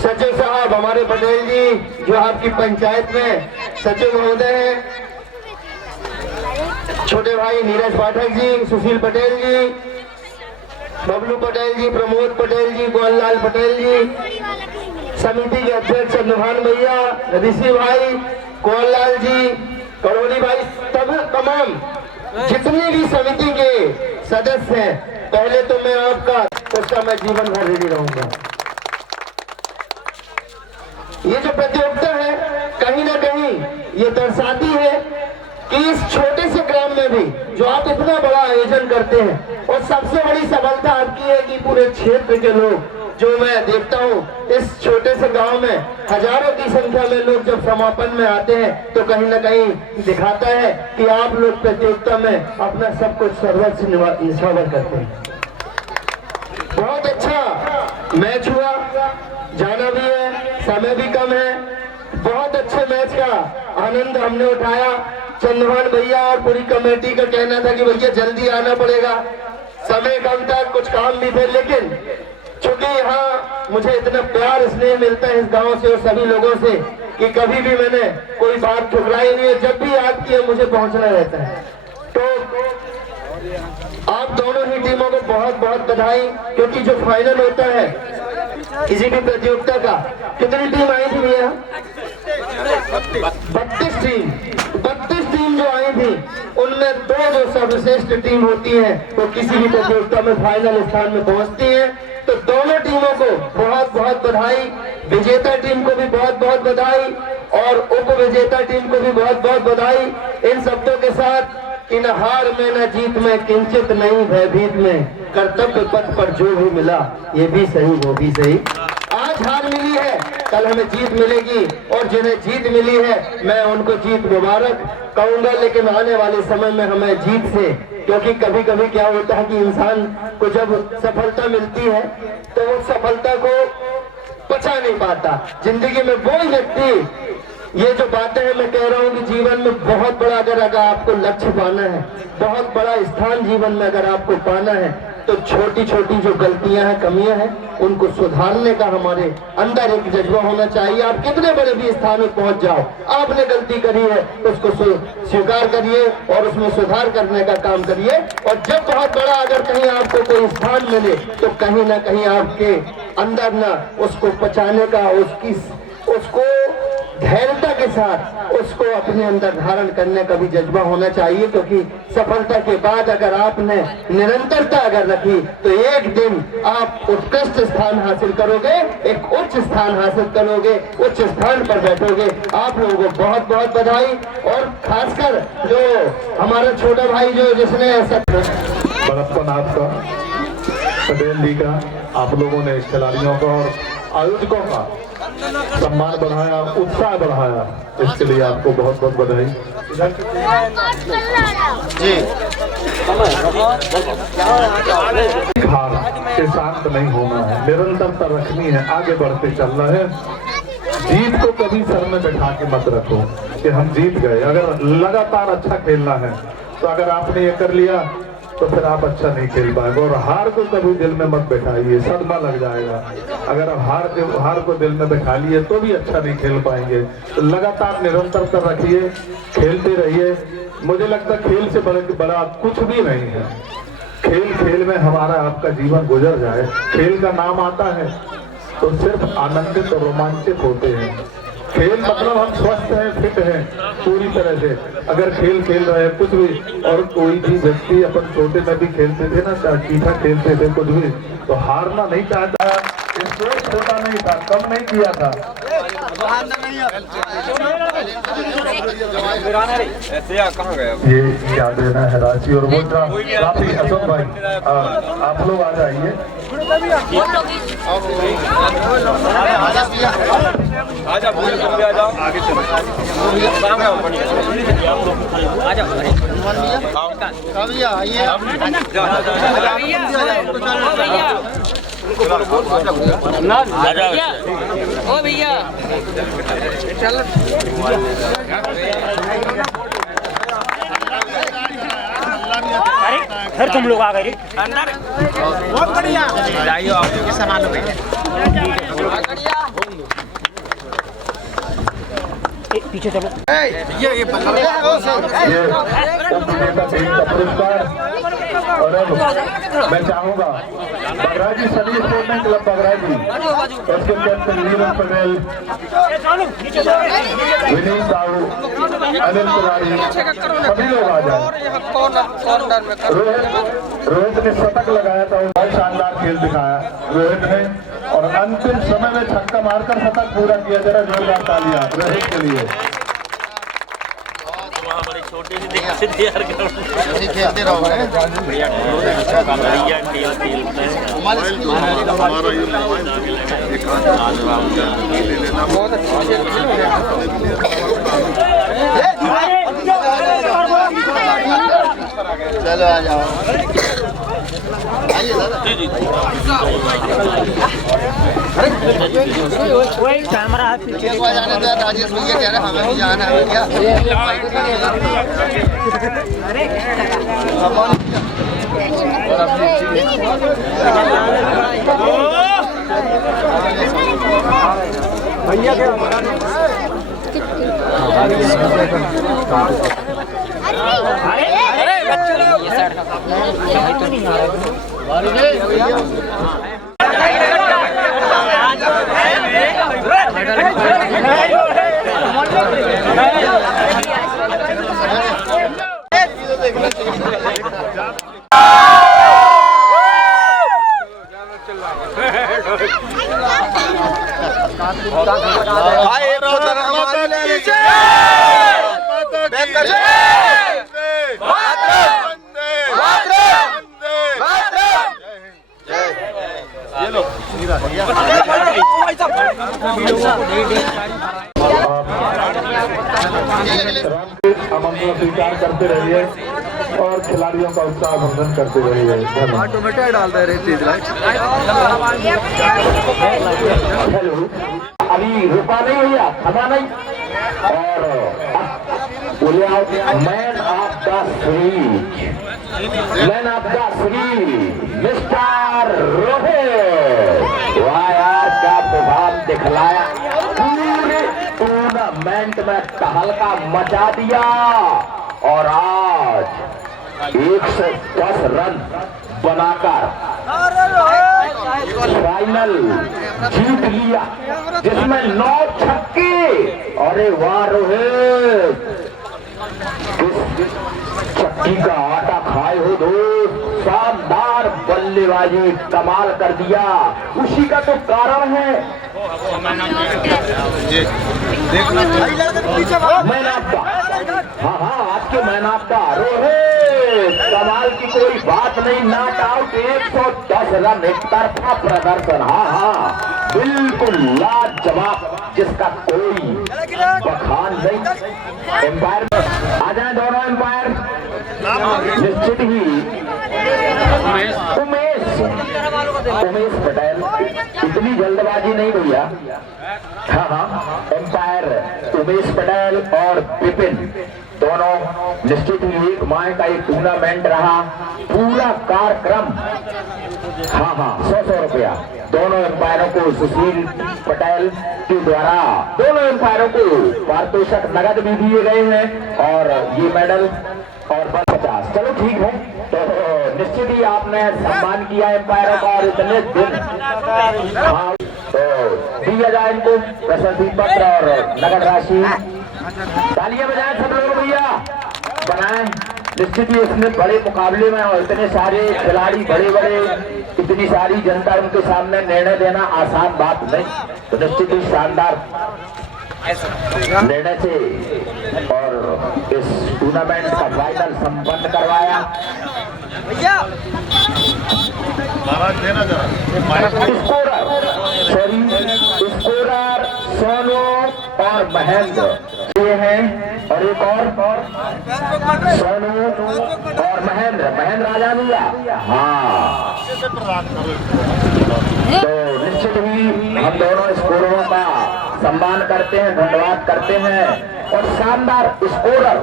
सचिव साहब हमारे पटेल जी जो आपकी पंचायत में सचिव महोदय हैं, छोटे भाई नीरज पाठक जी, सुशील पटेल जी, बबलू पटेल जी, प्रमोद पटेल जी, गोललाल पटेल जी, समिति के अध्यक्ष चंद्रभान भैया, ऋषि भाई, गोललाल जी, करोली भाई, तमाम जितने भी समिति के सदस्य हैं, पहले तो मैं आपका उसका मैं जीवन भर ऋणी रहूंगा। ये जो प्रतियोगिता है कहीं ना कहीं ये दर्शाती है कि इस छोटे से ग्राम में भी जो आप इतना बड़ा आयोजन करते हैं, और सबसे बड़ी सफलता आपकी है कि पूरे क्षेत्र के लोग जो मैं देखता हूँ इस छोटे से गांव में हजारों की संख्या में लोग जब समापन में आते हैं तो कहीं ना कहीं दिखाता है कि आप लोग प्रतियोगिता में अपना सब कुछ सर्वस्व निछावर करते हैं। बहुत अच्छा मैच हुआ, जाना भी है, समय भी कम है, बहुत अच्छे मैच का आनंद हमने उठाया। चंद्रभान भैया और पूरी कमेटी का कहना था कि भैया जल्दी आना पड़ेगा, समय कम था, कुछ काम भी थे, लेकिन चूंकि यहाँ मुझे इतना प्यार स्नेह मिलता है इस गांव से और सभी लोगों से कि कभी भी मैंने कोई बात ठुकराई नहीं है। जब भी याद किया मुझे पहुंचना रहता है। तो आप दोनों ही टीमों को बहुत बहुत बधाई, क्योंकि जो फाइनल होता है किसी भी प्रतियोगिता का, कितनी टीम आई थी भैया? 32 टीम जो आई थी, उनमें 2 जो सर्वश्रेष्ठ टीम होती है वो किसी भी प्रतियोगिता में फाइनल स्थान में पहुंचती है। तो दोनों टीमों को बहुत बहुत बधाई, विजेता टीम को भी बहुत बहुत बधाई और उप विजेता टीम को भी बहुत बहुत बधाई। इन शब्दों के साथ कि न हार में न जीत में किंचित नहीं भयभीत में, कर्तव्य पथ पर जो भी मिला ये भी सही वो भी सही। आज हार मिली है, कल हमें जीत मिलेगी, और जिन्हें जीत मिली है मैं उनको जीत मुबारक कहूंगा। लेकिन आने वाले समय में हमें जीत से, क्योंकि कभी कभी क्या होता है कि इंसान को जब सफलता मिलती है तो वो सफलता को पचा नहीं पाता। जिंदगी में वो व्यक्ति, ये जो बातें हैं मैं कह रहा हूँ कि जीवन में बहुत बड़ा अगर आपको लक्ष्य पाना है, बहुत बड़ा स्थान जीवन में अगर आपको पाना है, तो छोटी छोटी जो गलतियां हैं, कमियां हैं, उनको सुधारने का हमारे अंदर एक जज्बा होना चाहिए। आप कितने बड़े भी स्थान में पहुंच जाओ, आपने गलती करी है उसको स्वीकार करिए और उसमें सुधार करने का काम करिए। और जब बहुत बड़ा अगर कहीं आपको कोई स्थान मिले तो कहीं ना कहीं आपके अंदर ना उसको पचाने का, उसको धैर्यता के के साथ उसको अपने अंदर धारण करने का भी जज्बा होना चाहिए, क्योंकि सफलता के बाद अगर आपने निरंतरता अगर रखी तो एक दिन आप उत्कृष्ट स्थान हासिल करोगे, एक उच्च स्थान हासिल करोगे, उच्च स्थान पर बैठोगे। आप लोगों को बहुत बहुत बधाई। और खासकर जो हमारा छोटा भाई जो जिसने ऐसा बड़प्पन आपका, पटेल जी का, आप लोगों ने खिलाड़ियों का और आयोजकों का सम्मान बढ़ाया, उत्साह बढ़ाया, इसके लिए आपको बहुत बहुत बधाई। हार के शांत नहीं होना है, निरंतरता रखनी है, आगे बढ़ते चलना है। जीत को कभी सर में बैठा के मत रखो कि हम जीत गए। अगर लगातार अच्छा खेलना है तो अगर आपने ये कर लिया तो फिर आप अच्छा नहीं खेल पाएंगे। और हार को कभी दिल में मत बैठाइए, सदमा लग जाएगा। अगर आप हार को दिल में बैठा लिए तो भी अच्छा नहीं खेल पाएंगे। तो लगातार निरंतरता रखिए, खेलते रहिए। मुझे लगता है खेल से बड़ा कुछ भी नहीं है। खेल में हमारा आपका जीवन गुजर जाए, खेल का नाम आता है तो सिर्फ आनंदित और रोमांचित होते हैं। खेल मतलब हम स्वस्थ हैं, फिट हैं पूरी तरह से। अगर खेल रहे हैं कुछ भी, और कोई भी व्यक्ति अपन छोटे में भी खेलते थे ना, चीठा खेलते थे कुछ भी, तो हारना नहीं चाहता। स्पोर्ट छोटा नहीं था, कम नहीं किया था। ये क्या देना है राशि और वो काफी अशोक भाई आप लोग आ जाइए। ओ भैया फिर तुम लोग आ गए अंदर बहुत बढ़िया जाइए आप सामान पीछे चलो। ये पुरस्कार। और अब मैं चाहूंगा बगराजी सभी स्पोर्टिंग क्लब बगराजी, उसके कैप्टन नीरज पटेल, विनीत साहू, अनिल तिवारी, सभी लोग आ जाए। रोहित ने शतक लगाया था, बहुत शानदार खेल दिखाया रोहित ने, और अंतिम समय में छक्का मारकर शतक पूरा किया। जरा जोरदार तालियां रोहित के लिए। खेलते रहो चलो आ जाओ। कैमरा है पीछे जाने दो, राजेश भैया कह रहे हमें भी जाना है भैया। भैया आमंत्रण स्वीकार करते रहिए और खिलाड़ियों का उत्साह वर्धन करते रहिए। टोमेटो डाल दे रहे चीज। हेलो, अभी रुपा नहीं भैया, थमा नहीं। और man of the series, man of the series mister Rohit. वाह यार, क्या प्रभाव दिखलाया, पूरे टूर्नामेंट में तहलका मचा दिया। और आज 110 रन बनाकर फाइनल जीत लिया, जिसमें 9 छक्के। अरे वाह रोहित, किस चक्की का आटा खाए हो दोस्त, शानदार बल्लेबाजी, कमाल कर दिया। उसी का तो कारण है मैन ऑफ द, हाँ आज के मैन ऑफ द रोहित। कमाल की कोई बात नहीं, नॉट आउट, 110 रन, एक तरफा प्रदर्शन। हाँ बिल्कुल लाजवाब, जिसका कोई बखान नहीं। एम्पायर आ जाए दोनों एम्पायर, निश्चित ही उमेश पटेल, इतनी जल्दबाजी नहीं भैया। हाँ एम्पायर उमेश पटेल और विपिन दोनों, निश्चित ही एक माह का एक टूर्नामेंट रहा, पूरा कार्यक्रम। हाँ 100 रुपया दोनों एम्पायरों को सुशील पटेल के द्वारा, दोनों एम्पायरों को पारितोषिक नगद भी दिए गए हैं और ये मेडल और 50। चलो ठीक है, तो निश्चित ही आपने सम्मान किया एम्पायरों का और इतने दिन। हाँ तो दिया जाए इनको प्रशस्ति पत्र और नगद राशि। तालियां बजाएं सब लोग भैया, बनाएं। निश्चित ही इसमें बड़े मुकाबले में और इतने सारे खिलाड़ी, बड़े बड़े, इतनी सारी जनता, उनके सामने निर्णय देना आसान बात नहीं। तो निश्चित ही शानदार निर्णय से और इस टूर्नामेंट का फाइनल संपन्न करवाया। स्कोरर सोनू और महेंद्र ये हैं, और एक और सोनू और महेंद्र आ जा भैया। हाँ तो निश्चित ही हम दोनों स्कोररों का सम्मान करते हैं, धन्यवाद करते हैं। और शानदार स्कोरर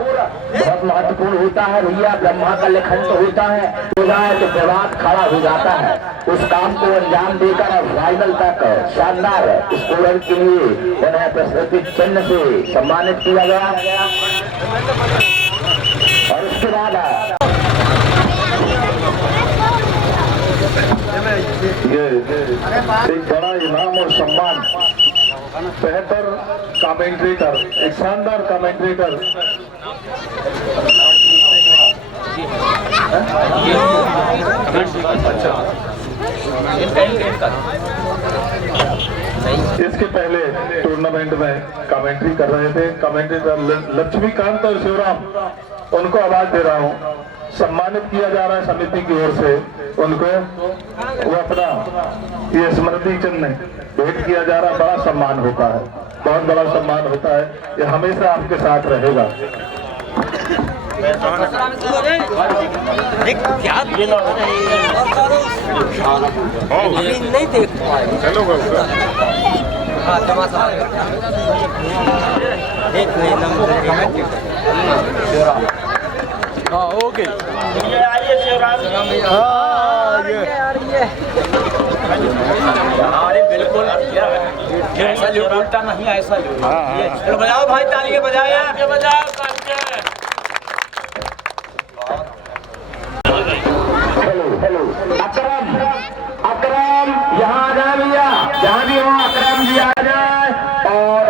बहुत महत्वपूर्ण होता है भैया, ब्रह्मा का लेखन तो होता है, हो जाए तो विवाद खड़ा हो जाता है। उस काम को अंजाम देकर और फाइनल तक शानदार स्कोरर के लिए उन्हें प्रशस्ति चिन्ह से सम्मानित किया गया। और उसके बाद ये एक बड़ा इनाम और सम्मान, बेहतर कमेंट्रेटर, एक शानदार कमेंट्रेटर। इसके पहले टूर्नामेंट में कमेंट्री कर रहे थे कमेंट्रेटर लक्ष्मीकांत और शिवराम, उनको आवाज दे रहा हूँ। सम्मानित किया जा रहा है समिति की ओर से उनको, वो अपना ये स्मृति चिन्ह भेंट किया जा रहा है। बड़ा सम्मान होता है, बहुत बड़ा सम्मान होता है, ये हमेशा आपके साथ रहेगा। नहीं देख पाए, हाँ ओके, बिल्कुल ऐसा जो उल्टा नहीं, ऐसा जो। चलो बजाओ भाई, तालियां बजाओ यार, बजाओ। हेलो अकरम यहाँ आ जाए भैया, जहाँ भी हो अकरम जी आ जाए। और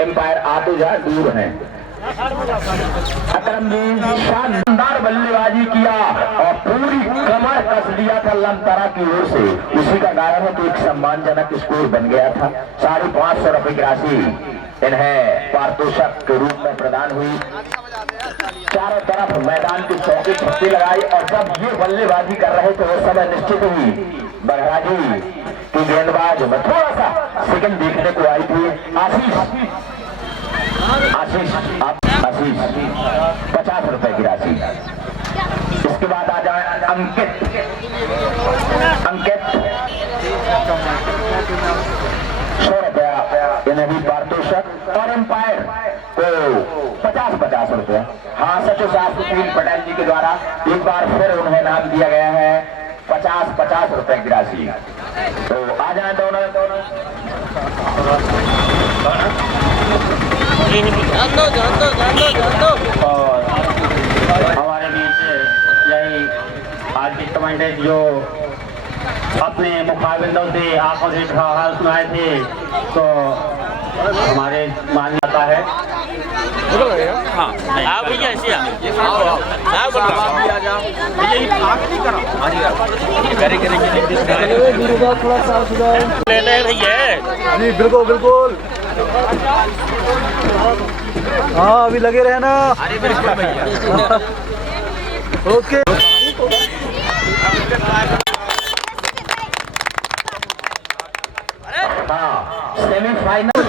एम्पायर आ तो जाए, दूर है। अकरम जी शानदार बल्लेबाजी किया और पूरी कमर कस दिया था लंतरा की ओर से। उसी का कारण है कि एक सम्मानजनक स्कोर बन गया था। 550 रुपए की राशि इन्हें पारितोषिक के रूप में प्रदान हुई। चारों तरफ मैदान की चौकी छक्के लगाई और जब ये बल्लेबाजी कर रहे थे उस समय निश्चित ही बघराजी की गेंदबाज में थोड़ा सा सेकंड देखने को आई थी। आशीष 50 रुपए की राशि। इसके बाद आ जाए अंकित 100 रुपया इन्हें भी पारितोषिक। और एम्पायर को 50 रुपया। हाँ सचो साहब सुशील पटेल जी के द्वारा एक बार फिर उन्हें नाम दिया गया है 50 रुपए की राशि। तो आ जाए दोनों और हमारे बीच यही आज की कमेंटेट जो अपने मुखाबिलों से आंखों से हाल सुनाए थे, तो हमारे मान जाता है। आप भैया ऐसे आओ बोल रहा भैया जी बिल्कुल बिल्कुल। हाँ अभी लगे रहे ना। ओके। हाँ सेमीफाइनल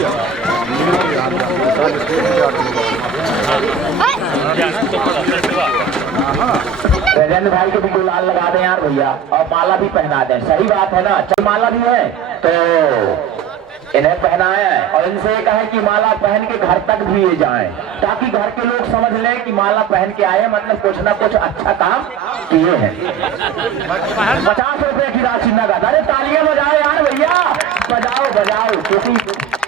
राजेंद्र भाई को भी गुलाल लगा दें यार भैया, और माला भी पहना दें। सही बात है ना, चल माला भी है तो इन्हें पहनाए और इनसे कहे कि माला पहन के घर तक भी ये जाएं, ताकि घर के लोग समझ लें कि माला पहन के आए, मतलब कुछ ना कुछ अच्छा काम किए हैं। 50 रुपए की राशि नगद। अरे तालियां बजाओ यार भैया, बजाओ बजाओ, क्योंकि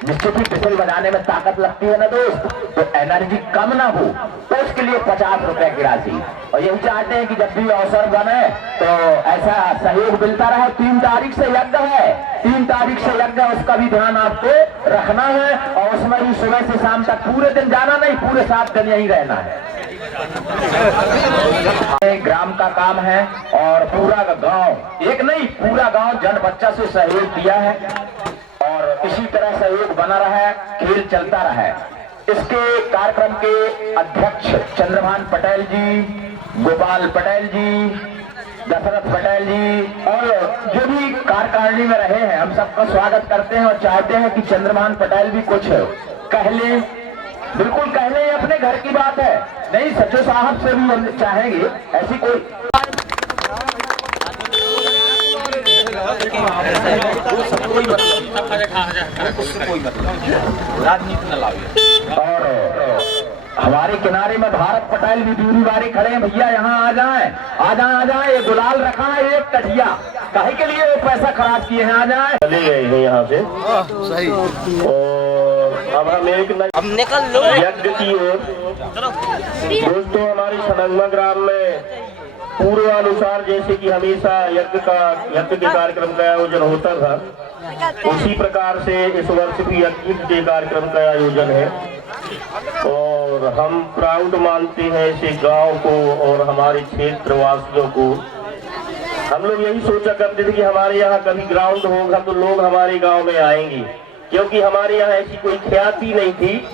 निश्चित ही पिछल बजाने में ताकत लगती है ना दोस्त, तो एनर्जी कम ना हो, तो उसके लिए 50 रुपए की राशि। और यही चाहते हैं कि जब भी अवसर बने तो ऐसा सहयोग मिलता रहे। 3 तारीख से यज्ञ है, 3 तारीख से यज्ञ, उसका भी ध्यान आपको रखना है, और उसमें भी सुबह से शाम तक पूरे दिन जाना नहीं, पूरे 7 दिन यही रहना है। ग्राम का काम है और पूरा गांव, एक नहीं पूरा गांव जन बच्चा से सहयोग दिया है, और इसी तरह सहयोग बना रहा, खेल चलता रहा। इसके कार्यक्रम के अध्यक्ष चंद्रभान पटेल जी, गोपाल पटेल जी, दशरथ पटेल जी, और जो भी कार्यकारिणी में रहे हैं, हम सबका स्वागत करते हैं और चाहते हैं कि चंद्रभान पटेल भी कुछ कह लें। बिल्कुल कह लें, अपने घर की बात है, नहीं सचिव साहब से भी हम चाहेंगे ऐसी कोई राजनीति न लाओ। और हमारे किनारे में भारत पटेल भी दूरी वाले खड़े हैं। भैया यहाँ आ जाएं, आ जाएं, आ जाएं। ये गुलाल रखा है एक कठिया, काहे के लिए वो पैसा खराब किए हैं, आ जाएं। चले गए हैं यहाँ से। सही। और अब हम एक निकल लो यज्ञ की ओर। दोस्तों हमारे सनंगमा ग्राम में पूर्वानुसार जैसे कि हमेशा यज्ञ के कार्यक्रम का आयोजन होता था, उसी प्रकार से इस वर्ष भी यज्ञ के कार्यक्रम का आयोजन है। और हम प्राउड मानते हैं इसे गांव को और हमारे क्षेत्र वासियों को। हम लोग यही सोचा करते थे कि हमारे यहाँ कभी ग्राउंड होगा तो लोग हमारे गांव में आएंगे, क्योंकि हमारे यहाँ ऐसी कोई ख्याति नहीं थी।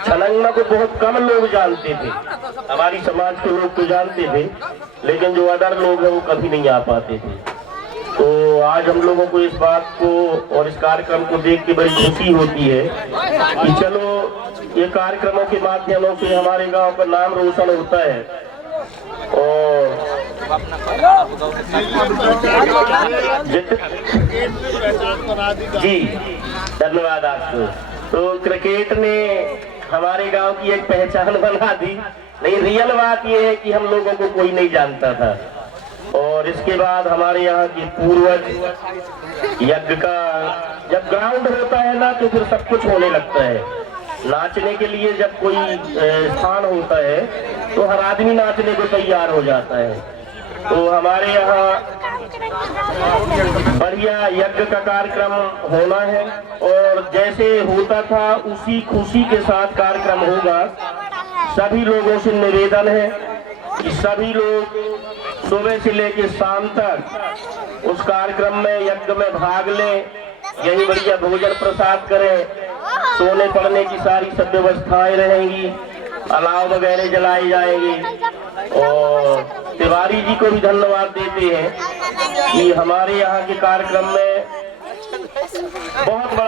छलंगना को बहुत कम लोग जानते थे, हमारी समाज के लोग तो जानते थे, लेकिन जो अदर लोग हैं वो कभी नहीं आ पाते थे। तो आज हम लोगों को इस बात को और इस कार्यक्रम को देख के बड़ी खुशी होती है कि चलो ये कार्यक्रमों के माध्यमों से हमारे गांव का नाम रोशन होता है। और जी धन्यवाद आपको। तो क्रिकेट ने हमारे गांव की एक पहचान बना दी। नहीं, रियल बात यह है कि हम लोगों को कोई नहीं जानता था, और इसके बाद हमारे यहाँ की पूर्वज यज्ञ का जब ग्राउंड होता है ना तो फिर सब कुछ होने लगता है। नाचने के लिए जब कोई स्थान होता है तो हर आदमी नाचने को तैयार हो जाता है। तो हमारे यहाँ बढ़िया यज्ञ का कार्यक्रम होना है, और जैसे होता था उसी खुशी के साथ कार्यक्रम होगा। सभी लोगों से निवेदन है कि सभी लोग सुबह से लेकर शाम तक उस कार्यक्रम में यज्ञ में भाग लें, यही बढ़िया भोजन प्रसाद करें, सोने पड़ने की सारी सब व्यवस्थाएं रहेंगी, अलाव वगैरह जलाई जाएंगी। और तिवारी जी को भी धन्यवाद देते हैं कि हमारे यहाँ के कार्यक्रम में बहुत बड़ा